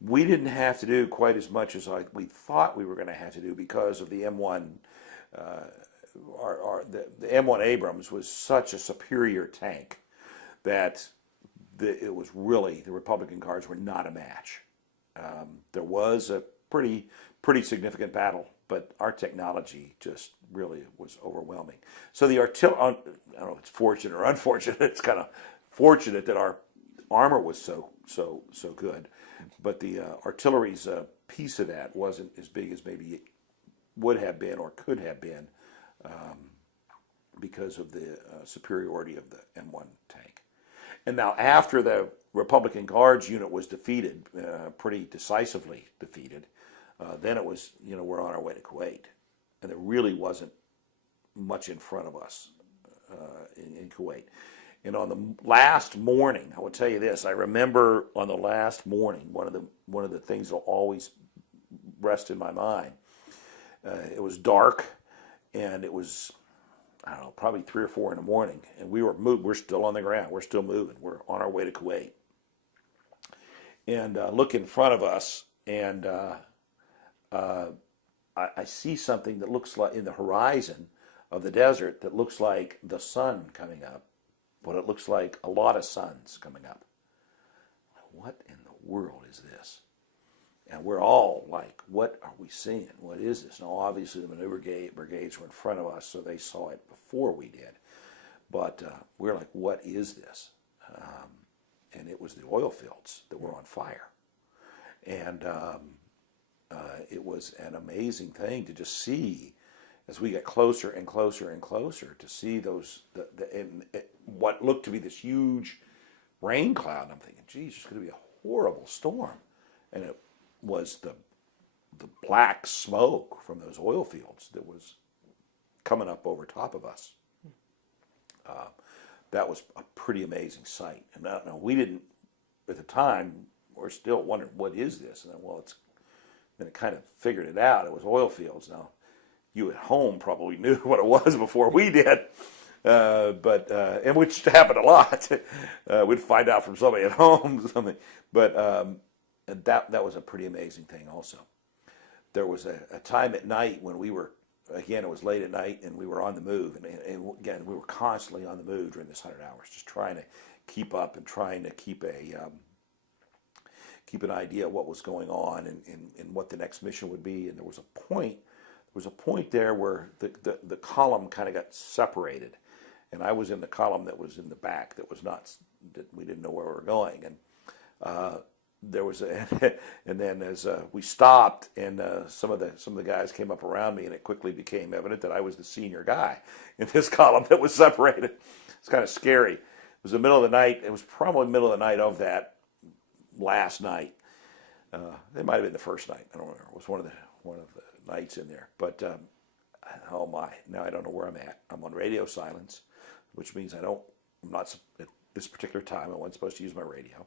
We didn't have to do quite as much as we thought we were going to have to do because of the M1. The M1 Abrams was such a superior tank that it was really, the Republican Guards were not a match. There was a pretty significant battle, but our technology just really was overwhelming. So the artillery, I don't know if it's fortunate or unfortunate, it's kind of fortunate that our armor was so good, but the artillery's piece of that wasn't as big as maybe it would have been or could have been because of the superiority of the M1 tank. And now after the Republican Guards unit was defeated, pretty decisively defeated, then it was, we're on our way to Kuwait. And there really wasn't much in front of us in Kuwait. And on the last morning, I will tell you this, I remember on the last morning, one of the things that will always rest in my mind, it was dark, and it was, I don't know, probably 3 or 4 in the morning, and we're still on the ground, we're still moving, we're on our way to Kuwait. And look in front of us, and I see something that looks like, in the horizon of the desert, that looks like the sun coming up, but it looks like a lot of suns coming up. What in the world is this? And we're all like, what are we seeing? What is this? Now, obviously, the maneuver brigades were in front of us, so they saw it before we did. But we're like, what is this? And it was the oil fields that were on fire. And it was an amazing thing to just see, as we got closer and closer and closer, to see those, what looked to be this huge rain cloud. I'm thinking, geez, it's going to be a horrible storm. And it was the black smoke from those oil fields that was coming up over top of us. That was a pretty amazing sight. And now we didn't, at the time, we're still wondering, what is this? And then it kind of figured it out. It was oil fields. Now, you at home probably knew what it was before we did, and which happened a lot. We'd find out from somebody at home something, but that was a pretty amazing thing. Also, there was a time at night when we were, again, it was late at night, and we were on the move, and again, we were constantly on the move during this 100 hours, just trying to keep up and trying to keep an idea of what was going on and what the next mission would be. And there was a point there where the column kind of got separated, and I was in the column that was in the back that we didn't know where we were going, and there was and then as we stopped, and some of the guys came up around me, and it quickly became evident that I was the senior guy in this column that was separated. It's kind of scary. It was the middle of the night. It was probably the middle of the night of that last night. It might have been the first night. I don't remember. It was one of the nights in there. But oh my! Now I don't know where I'm at. I'm on radio silence, which means I'm not at this particular time. I wasn't supposed to use my radio.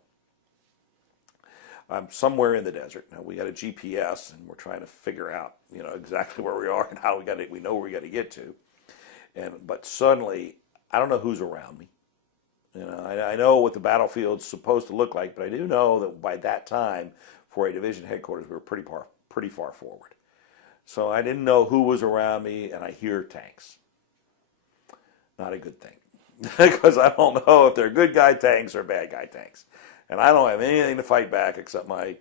I'm somewhere in the desert. Now we got a GPS, and we're trying to figure out, exactly where we are and how we know where we got to get to. But suddenly, I don't know who's around me. I know what the battlefield's supposed to look like, but I do know that by that time, for a division headquarters, we were pretty far forward. So I didn't know who was around me, and I hear tanks. Not a good thing, because I don't know if they're good guy tanks or bad guy tanks. And I don't have anything to fight back except my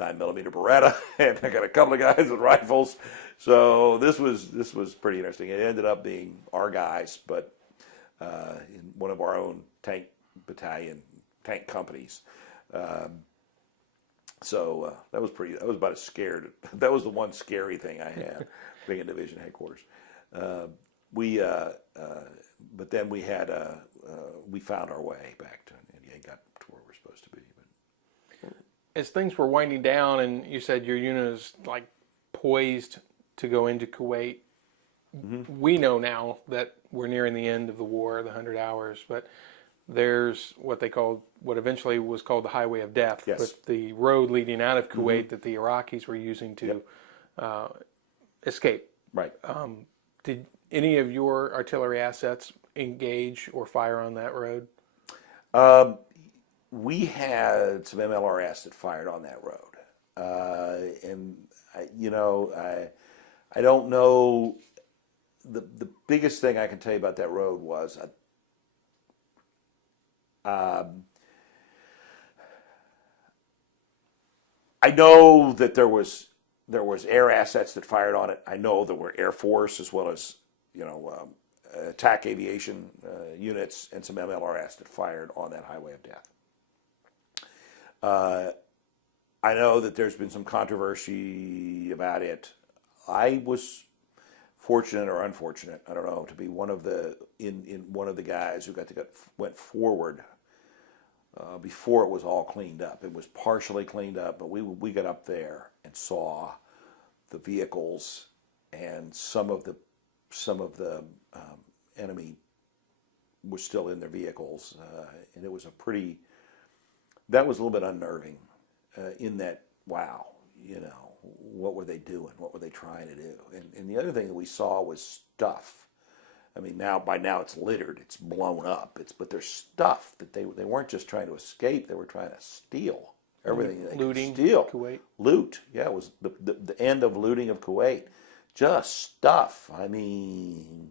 9mm Beretta, and I got a couple of guys with rifles. So this was pretty interesting. It ended up being our guys, but in one of our own tank battalion, tank companies. So that was about as scared. That was the one scary thing I had being in division headquarters. But then we found our way back to India and got to where we're supposed to be. But as things were winding down, and you said your unit is like poised to go into Kuwait, we know now that we're nearing the end of the war, the 100 hours, but there's what eventually was called the Highway of Death, Yes. but the road leading out of Kuwait that the Iraqis were using to escape. Right. Did any of your artillery assets engage or fire on that road? We had some MLRS that fired on that road, and I don't know. The biggest thing I can tell you about that road was I know that there was air assets that fired on it. I know there were Air Force as well as attack aviation units and some MLRS that fired on that Highway of Death. I know that there's been some controversy about it. I was fortunate or unfortunate, I don't know, to be one of the guys who went forward before it was all cleaned up. It was partially cleaned up, but we got up there and saw the vehicles, and some of the enemy was still in their vehicles, and it was that was a little bit unnerving. In that, wow, what were they doing? What were they trying to do? And the other thing that we saw was stuff. I mean, by now it's littered, it's blown up. But there's stuff that they weren't just trying to escape; they were trying to steal everything they Looting could steal. Kuwait. Loot, yeah, it was the end of looting of Kuwait. Just stuff. I mean,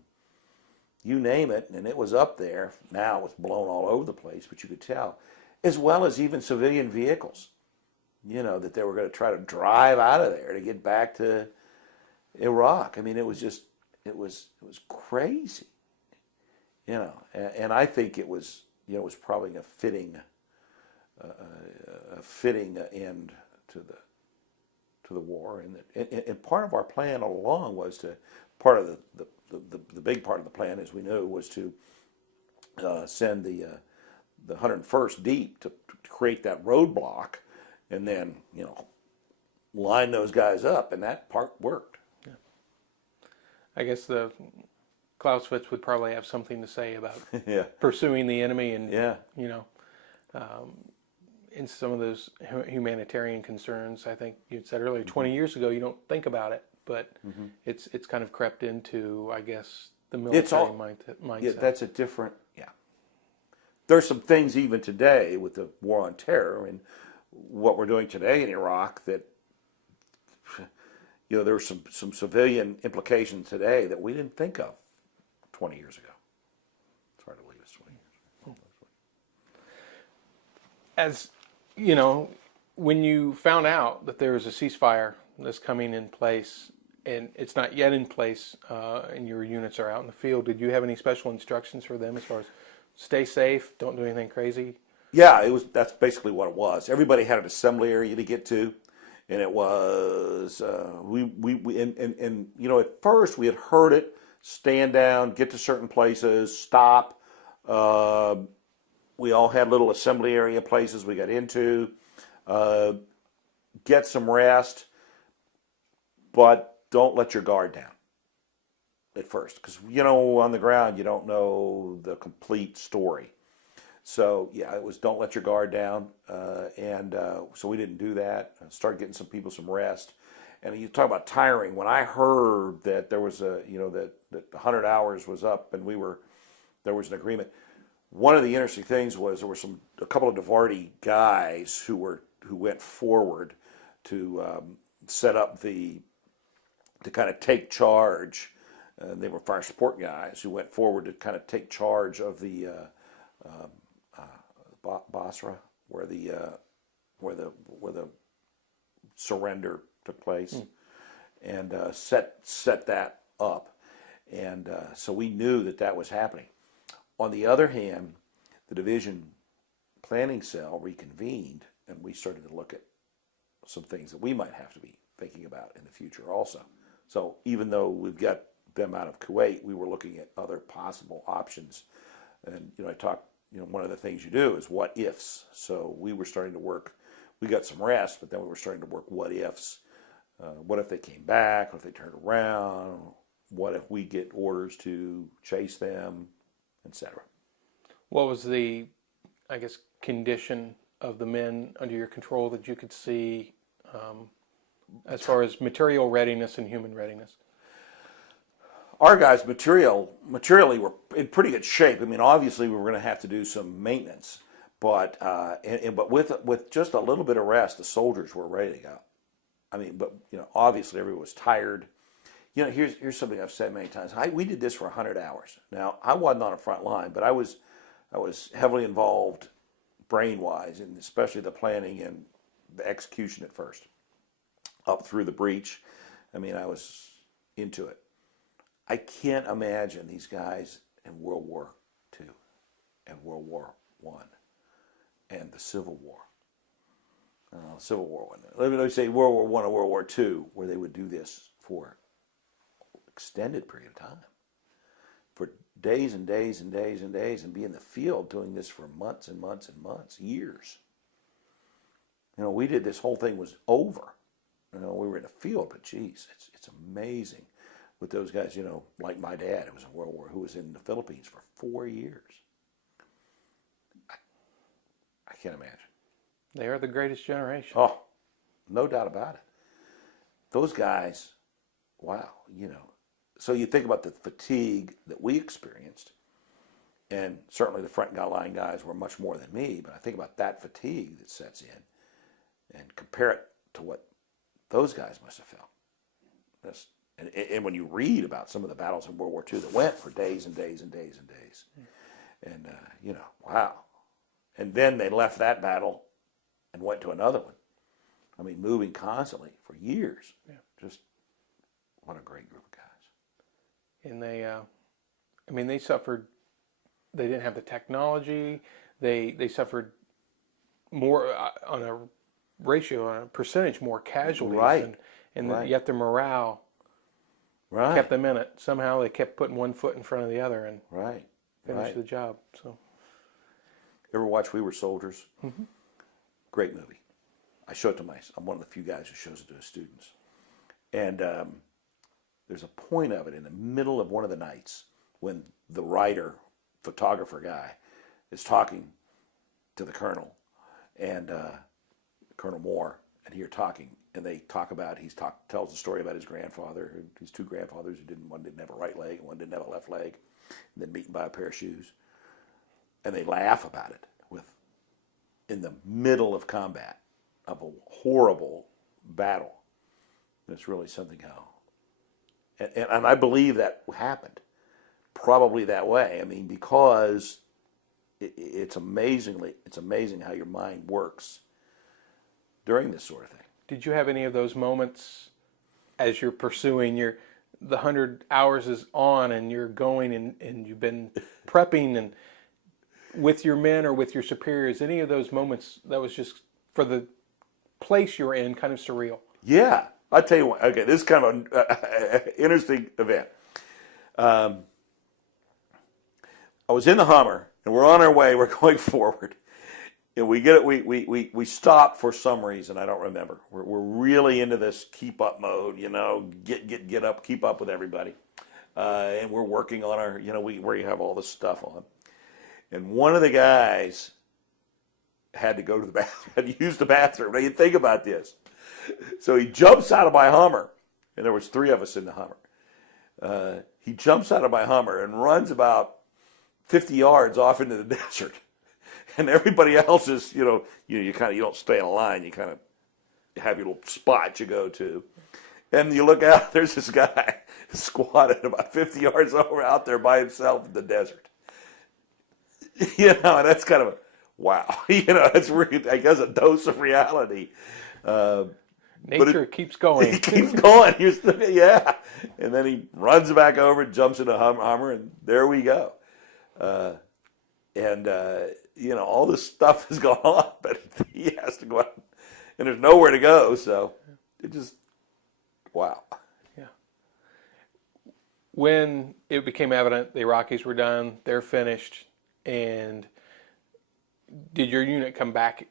you name it, and it was up there. Now it's blown all over the place, but you could tell, as well as even civilian vehicles. That they were going to try to drive out of there to get back to Iraq. I mean, it was crazy, and I think it was probably a fitting end to the war. And part of our plan all along was the big part of the plan, as we knew, was to send the 101st Deep to create that roadblock. And then, line those guys up, and that part worked. Yeah. I guess the Clausewitz would probably have something to say about pursuing the enemy, and in some of those humanitarian concerns. I think you said earlier, 20 years ago, you don't think about it, but it's kind of crept into, I guess, the military mindset. Yeah, that's a different. Yeah. There's some things even today with the war on terror and what we're doing today in Iraq that, there's some civilian implications today that we didn't think of 20 years ago. It's hard to believe it's 20 years. As when you found out that there was a ceasefire that's coming in place, and it's not yet in place, and your units are out in the field, did you have any special instructions for them as far as stay safe, don't do anything crazy? Yeah, that's basically what it was. Everybody had an assembly area to get to, and it was at first we had heard it, stand down, get to certain places, stop. We all had little assembly area places we got into, get some rest, but don't let your guard down at first, because on the ground you don't know the complete story. So, it was don't let your guard down, and so we didn't do that. Started getting some people some rest. And you talk about tiring. When I heard that there was that the 100 hours was up and there was an agreement, one of the interesting things was there were a couple of Divarti guys who went forward to set up to kind of take charge. They were fire support guys who went forward to kind of take charge of the Basra, where the surrender took place, and set that up, and so we knew that was happening. On the other hand, the division planning cell reconvened, and we started to look at some things that we might have to be thinking about in the future also. So even though we've got them out of Kuwait, we were looking at other possible options, and I talked. One of the things you do is what ifs. So we were starting to work. We got some rest, but then we were starting to work what ifs. What if they came back? What if they turned around? What if we get orders to chase them, etc. What was the, I guess, condition of the men under your control that you could see as far as material readiness and human readiness? Our guys materially were in pretty good shape. I mean, obviously we were going to have to do some maintenance, but but with just a little bit of rest, the soldiers were ready to go. I mean, but obviously everyone was tired. Here's something I've said many times. We did this for 100 hours. Now, I wasn't on a front line, but I was heavily involved brain-wise, and especially the planning and the execution at first, up through the breach. I mean, I was into it. I can't imagine these guys in World War II and World War I and the Civil War. Civil War I. Let me say World War I and World War II, where they would do this for an extended period of time, for days and days and days and days, and be in the field doing this for months and months and months, years. We did this whole thing was over. We were in the field, but geez, it's amazing. With those guys, like my dad, who was in World War, who was in the Philippines for 4 years. I can't imagine. They are the greatest generation. Oh, no doubt about it. Those guys, wow, So you think about the fatigue that we experienced, and certainly the front line guys were much more than me, but I think about that fatigue that sets in and compare it to what those guys must have felt. And when you read about some of the battles in World War II that went for days and days and days and days, and wow. And then they left that battle and went to another one. I mean, moving constantly for years. Yeah. Just what a great group of guys. And they suffered. They didn't have the technology. They suffered more on a ratio, on a percentage, more casualties. Right. And yet the morale kept them in it. Somehow they kept putting one foot in front of the other and finished the job. So, ever watch We Were Soldiers? Mm-hmm. Great movie. I show it to I'm one of the few guys who shows it to his students. And there's a point of it in the middle of one of the nights when the writer, photographer guy, is talking to the colonel and Colonel Moore, and he are talking. And they talk about, tells the story about his grandfather, his two grandfathers one didn't have a right leg and one didn't have a left leg, and then beaten by a pair of shoes. And they laugh about it in the middle of combat, of a horrible battle. It's really something how, and I believe that happened, probably that way. I mean, because it's amazing how your mind works during this sort of thing. Did you have any of those moments as you're pursuing the 100 hours is on and you're going and you've been prepping and with your men or with your superiors, any of those moments that was just for the place you're in kind of surreal? Yeah. I'll tell you what. Okay, this is kind of an interesting event. I was in the Hummer and we're on our way, we're going forward. And we stop for some reason, I don't remember. We're really into this keep up mode, get up, keep up with everybody. And we're working on our, where you have all this stuff on. And one of the guys had to go to the bathroom, had to use the bathroom. Now you think about this. So he jumps out of my Hummer, and there was 3 of us in the Hummer. He jumps out of my Hummer and runs about 50 yards off into the desert. And everybody else is, you don't stay in a line. You kind of have your little spot you go to. And you look out, there's this guy squatted about 50 yards over out there by himself in the desert. And that's kind of wow. It's really, I guess, a dose of reality. Nature keeps going. He keeps going. Yeah. And then he runs back over, jumps in a Hummer, and there we go. All this stuff is going on, but he has to go out, and there's nowhere to go, so it just, wow. Yeah. When it became evident the Iraqis were done, they're finished, and did your unit come back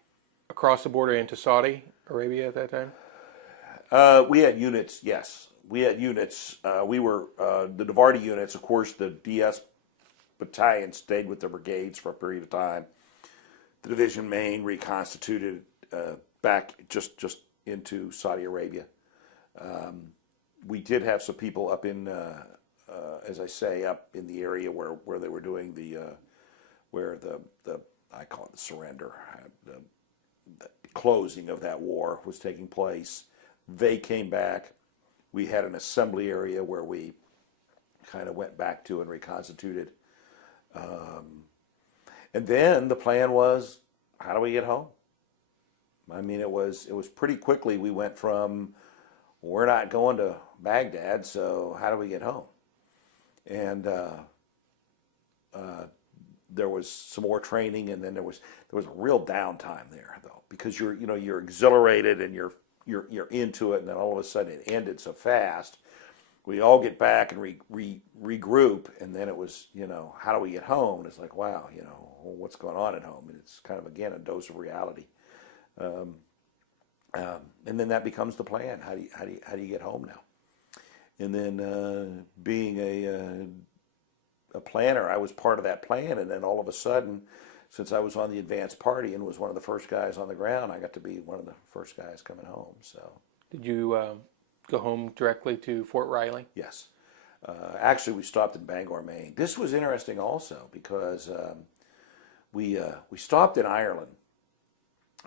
across the border into Saudi Arabia at that time? We had units, yes. we had units. We were the Divardi units. Of course, the DS battalion stayed with the brigades for a period of time. The division main reconstituted back just into Saudi Arabia. We did have some people up in, as I say, up in the area where they were doing where the I call it the surrender, the closing of that war was taking place. They came back. We had an assembly area where we kind of went back to and reconstituted. And then the plan was, how do we get home? I mean, it was pretty quickly. We went from, we're not going to Baghdad, so how do we get home? And there was some more training, and then there was a real downtime there, though, because you're exhilarated and you're into it, and then all of a sudden it ended so fast. We all get back and regroup, and then it was, how do we get home? And it's like, wow, what's going on at home? And it's kind of, again, a dose of reality. And then that becomes the plan. How do you get home now? And then being a planner, I was part of that plan, and then all of a sudden, since I was on the advanced party and was one of the first guys on the ground, I got to be one of the first guys coming home. So, did you go home directly to Fort Riley? Yes. Actually, we stopped in Bangor, Maine. This was interesting also because we stopped in Ireland,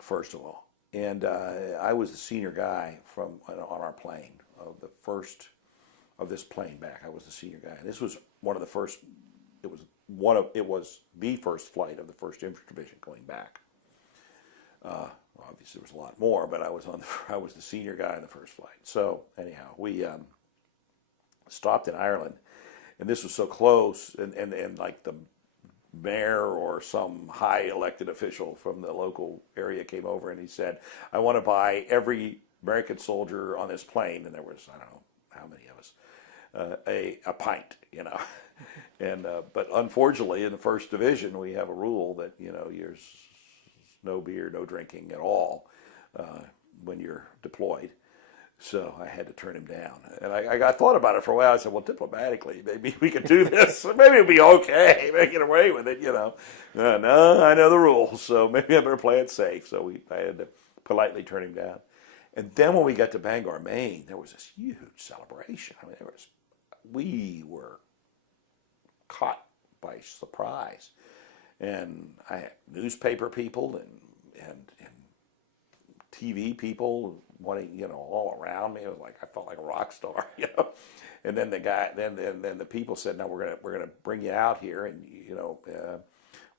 first of all. And I was the senior guy on our plane, of this plane back. I was the senior guy. And this was one of the first, it was the first flight of the First Infantry Division going back. Obviously, there was a lot more, but I was the senior guy in the first flight. So anyhow, we stopped in Ireland, and this was so close, and like the mayor or some high elected official from the local area came over and he said, I want to buy every American soldier on this plane, and there was, I don't know how many of us, a pint, and but unfortunately in the First Division we have a rule that there's no beer, no drinking at all when you're deployed. So I had to turn him down. And I thought about it for a while. I said, well, diplomatically, maybe we could do this. Maybe it'll be okay. Maybe get away with it, No, I know the rules, so maybe I better play it safe. So I had to politely turn him down. And then when we got to Bangor, Maine, there was this huge celebration. I mean, we were caught by surprise. And I had newspaper people and TV people wanting, all around me. It was like I felt like a rock star, And then then the people said, "No, we're gonna bring you out here, and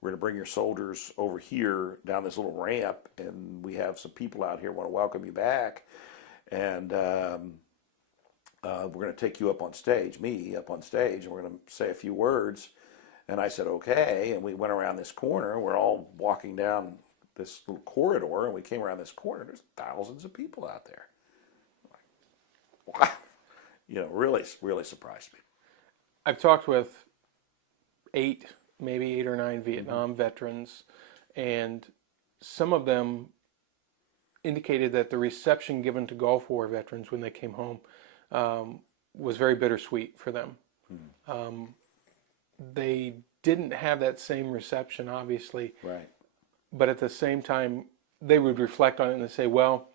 we're gonna bring your soldiers over here down this little ramp, and we have some people out here want to welcome you back, and we're gonna take you up on stage, and we're gonna say a few words." And I said, okay, and we went around this corner. We're all walking down this little corridor, and we came around this corner. There's thousands of people out there. Wow. Really, really surprised me. I've talked with maybe eight or nine Vietnam veterans, and some of them indicated that the reception given to Gulf War veterans when they came home was very bittersweet for them. They didn't have that same reception, obviously. Right. But at the same time, they would reflect on it and say, well,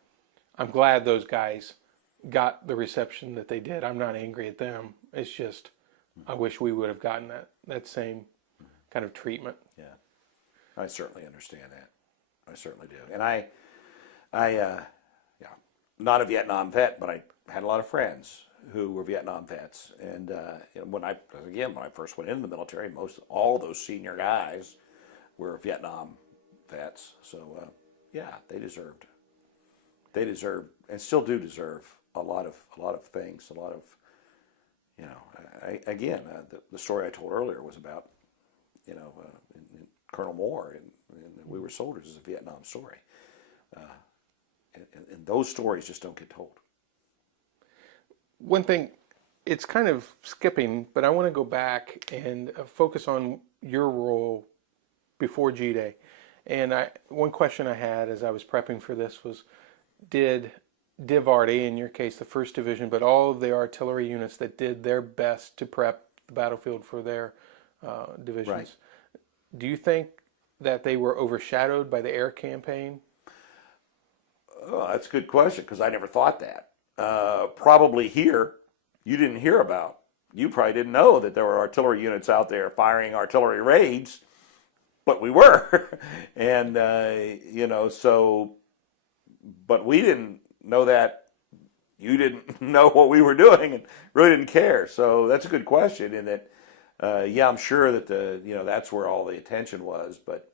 I'm glad those guys got the reception that they did. I'm not angry at them. It's just, I wish we would have gotten that same kind of treatment. Yeah. I certainly understand that. I certainly do. And I not a Vietnam vet, but I had a lot of friends who were Vietnam vets, and when I first went into the military, all those senior guys were Vietnam vets. So they deserved, and still do deserve a lot of things. A lot of, the story I told earlier was about, in Colonel Moore, and We Were Soldiers is a Vietnam story, and those stories just don't get told. One thing, it's kind of skipping, but I want to go back and focus on your role before G-Day. And one question I had as I was prepping for this was, did DivArty, in your case the First Division, but all of the artillery units that did their best to prep the battlefield for their divisions. Right. Do you think that they were overshadowed by the air campaign? Oh, that's a good question because I never thought that. Probably here, you didn't hear about. You probably didn't know that there were artillery units out there firing artillery raids, but we were. And, so, but we didn't know that. You didn't know what we were doing and really didn't care. So that's a good question in that, I'm sure that that's where all the attention was. But,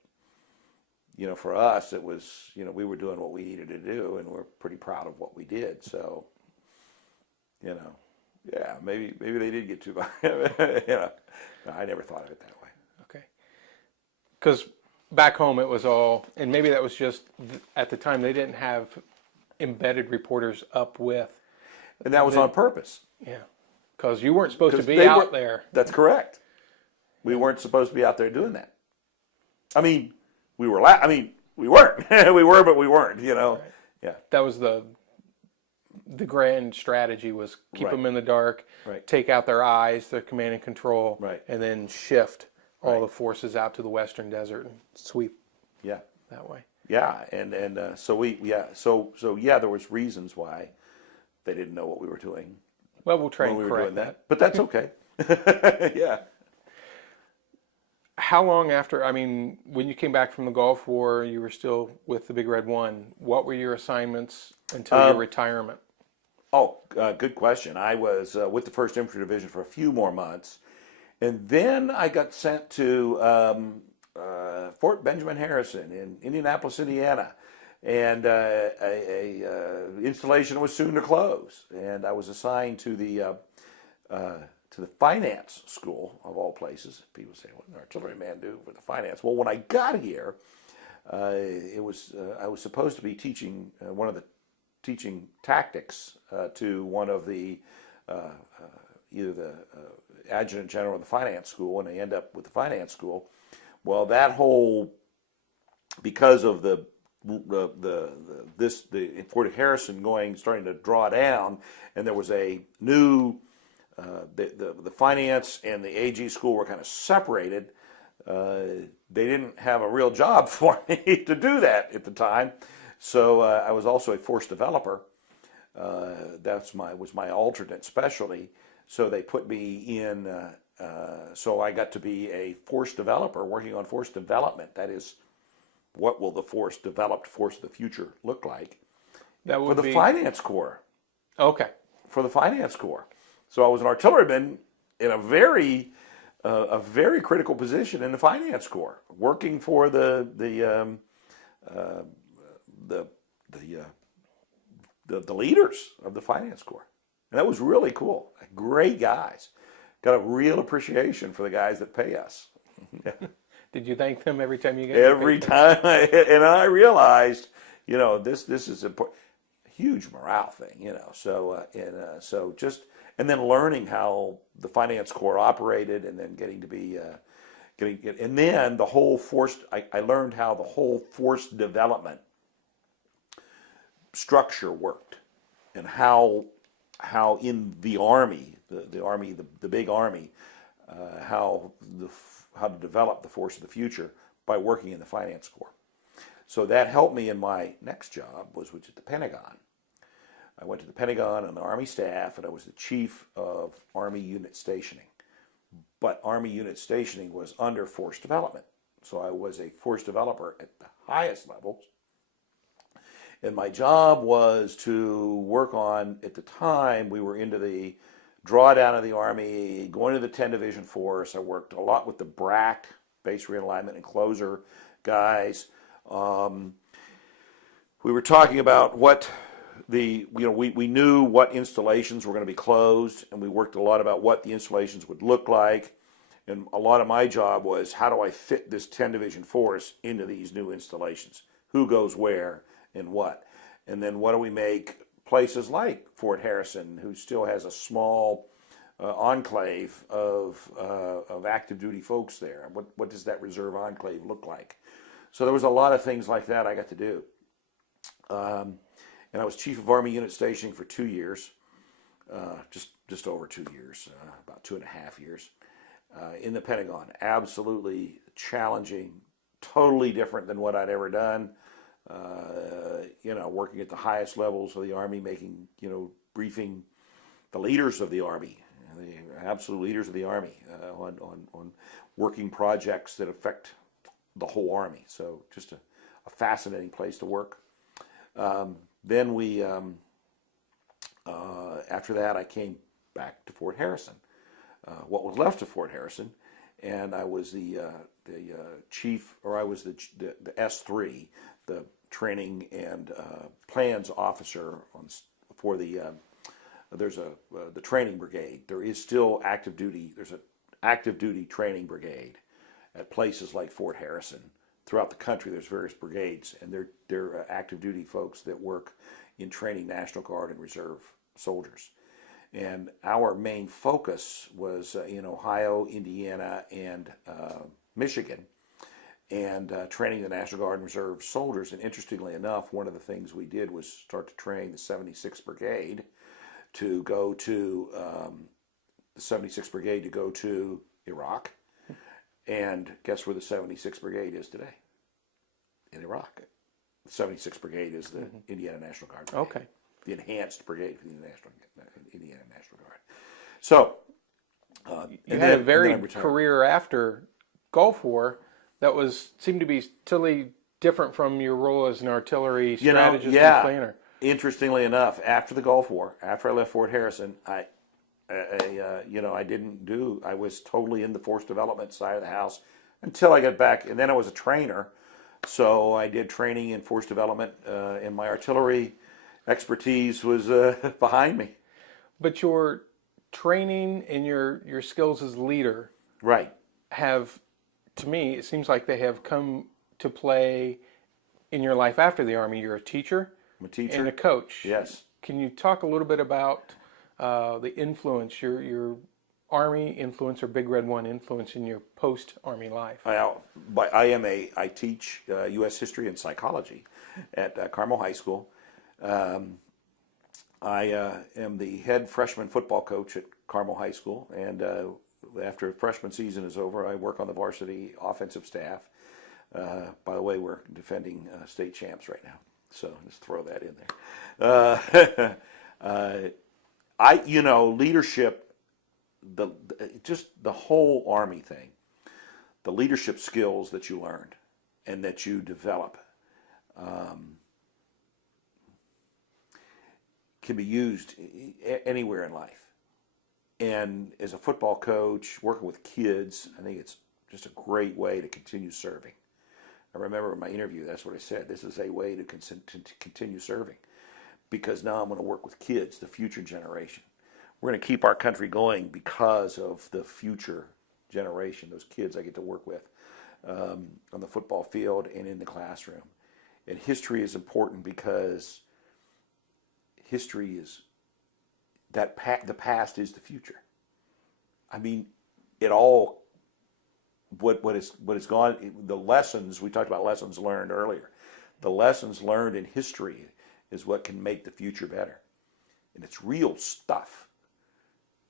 for us, it was, we were doing what we needed to do and we're pretty proud of what we did. So, yeah, maybe they did get too much. No, I never thought of it that way. Okay. Because back home it was all, and maybe that was just, at the time they didn't have embedded reporters up with. And that was on purpose. Yeah. Because you weren't supposed to be out there. That's correct. We weren't supposed to be out there doing that. I mean, we were. We weren't. We were, but we weren't. Right. Yeah. That was the grand strategy was keep them in the dark, take out their eyes, their command and control, and then shift all the forces out to the western desert and sweep. Yeah. That way. Yeah, and so there was reasons why they didn't know what we were doing. Well, we'll try and correct that. But that's okay. Yeah. How long after, when you came back from the Gulf War, you were still with the Big Red One. What were your assignments until your retirement? Good question. I was with the First Infantry Division for a few more months, and then I got sent to Fort Benjamin Harrison in Indianapolis, Indiana, and a installation was soon to close, and I was assigned to the finance school of all places. People say, "What did an artilleryman do for the finance?" Well, when I got here, I was supposed to be teaching one of the teaching tactics to one of the either the adjutant general or the finance school, and I end up with the finance school. Well, that whole, because of the Fort Harrison starting to draw down, and there was a new the finance and the AG school were kind of separated. They didn't have a real job for me to do that at the time, so I was also a force developer. Was my alternate specialty. So they put me in. So I got to be a force developer, working on force development. That is, what will the developed force of the future look like? That would for the finance corps. Okay. For the finance corps. So I was an artilleryman in a very critical position in the finance corps, working for the leaders of the finance corps, and that was really cool. Great guys. Got a real appreciation for the guys that pay us. Did you thank them every time you get every time? And I realized, this is a huge morale thing, So and then learning how the finance corps operated, and then getting to be and then the whole force. I learned how the whole force development structure worked, and how in the army, the big army, how to develop the force of the future by working in the finance corps. So that helped me in my next job, which was at the Pentagon. I went to the Pentagon on the Army staff, and I was the chief of Army unit stationing. But Army unit stationing was under force development. So I was a force developer at the highest levels. And my job was to work on, at the time, we were into the drawdown of the Army, going to the 10 Division Force. I worked a lot with the BRAC, base realignment and closer guys. We were talking about what we knew what installations were going to be closed, and we worked a lot about what the installations would look like. And a lot of my job was, how do I fit this 10 Division Force into these new installations? Who goes where and what? And then what do we make places like Fort Harrison, who still has a small enclave of active duty folks there? What does that reserve enclave look like? So there was a lot of things like that I got to do. and I was chief of Army Unit Stationing for 2 years, just over 2 years, about 2.5 years, in the Pentagon. Absolutely challenging, totally different than what I'd ever done. Working at the highest levels of the Army, making, briefing the leaders of the Army, the absolute leaders of the Army, on working projects that affect the whole Army. So just a fascinating place to work. Then we, after that, I came back to Fort Harrison, what was left of Fort Harrison, and I was the chief, or I was the S3, the training and plans officer for the the training brigade. There is still active duty. There's an active duty training brigade at places like Fort Harrison. Throughout the country, there's various brigades, and they're active duty folks that work in training National Guard and Reserve soldiers. And our main focus was in Ohio, Indiana, and Michigan, and training the National Guard and Reserve soldiers. And interestingly enough, one of the things we did was start to train the 76th Brigade to go to Iraq. And guess where the 76th Brigade is today? In Iraq. The 76th Brigade is the Indiana National Guard Brigade. Okay. The enhanced brigade for the Indiana National Guard. So, you had a varied career after Gulf War that seemed to be totally different from your role as an artillery strategist and planner. Interestingly enough, after the Gulf War, after I left Fort Harrison, I was totally in the force development side of the house until I got back, and then I was a trainer. So I did training in force development, and my artillery expertise was behind me. But your training and your skills as a leader, right, have, to me, it seems like they have come to play in your life after the Army. You're a teacher, and a coach. Yes. Can you talk a little bit about the influence, your Army influence or Big Red One influence in your post-Army life? I teach U.S. history and psychology at Carmel High School. I am the head freshman football coach at Carmel High School, and after freshman season is over, I work on the varsity offensive staff. By the way, we're defending state champs right now, so just throw that in there. Leadership, just the whole Army thing, the leadership skills that you learned and that you develop can be used anywhere in life. And as a football coach, working with kids, I think it's just a great way to continue serving. I remember in my interview, that's what I said. This is a way to continue serving, because now I'm going to work with kids, the future generation. We're going to keep our country going because of the future generation, those kids I get to work with on the football field and in the classroom. And history is important because history is the past is the future. I mean, it all, what is gone, the lessons, we talked about lessons learned earlier. The lessons learned in history is what can make the future better. And it's real stuff.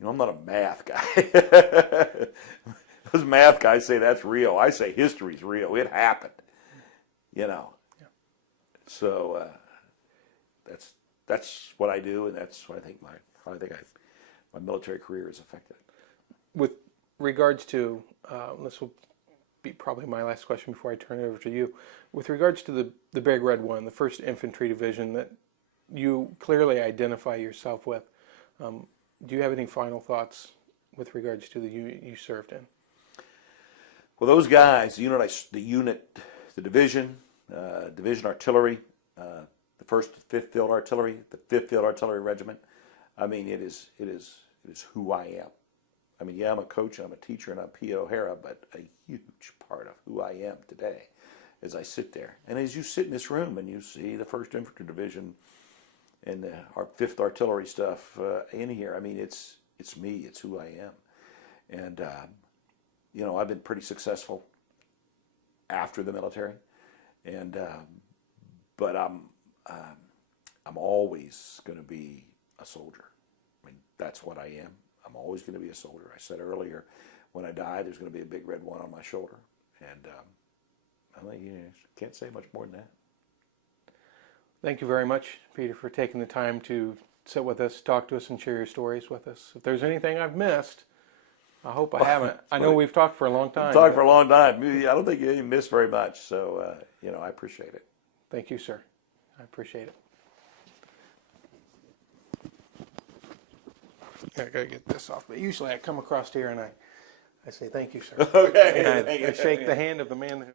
I'm not a math guy. Those math guys say that's real. I say history's real. It happened. Yeah. So that's what I do, and that's what I think my military career is affected. With regards to this will be probably my last question before I turn it over to you. With regards to the Big Red One, the First Infantry Division that you clearly identify yourself with, do you have any final thoughts with regards to the unit you served in? Well, those guys, the division, division artillery, the 1st, 5th Field Artillery, the 5th Field Artillery Regiment. I mean, it is who I am. I mean, yeah, I'm a coach, I'm a teacher, and I'm P. O'Hara, but a huge part of who I am today as I sit there. And as you sit in this room and you see the 1st Infantry Division and our 5th Artillery stuff in here, I mean, it's me, it's who I am. And, I've been pretty successful after the military, and but I'm I'm always going to be a soldier. I mean, that's what I am. I'm always going to be a soldier. I said earlier, when I die, there's going to be a big red one on my shoulder. And I think, can't say much more than that. Thank you very much, Peter, for taking the time to sit with us, talk to us, and share your stories with us. If there's anything I've missed, I hope I haven't. I know we've talked for a long time. We've talked for a long time. I don't think you missed very much. So, I appreciate it. Thank you, sir. I appreciate it. I gotta get this off. But usually I come across here and I say, thank you, sir. Okay. And I shake the hand of the man.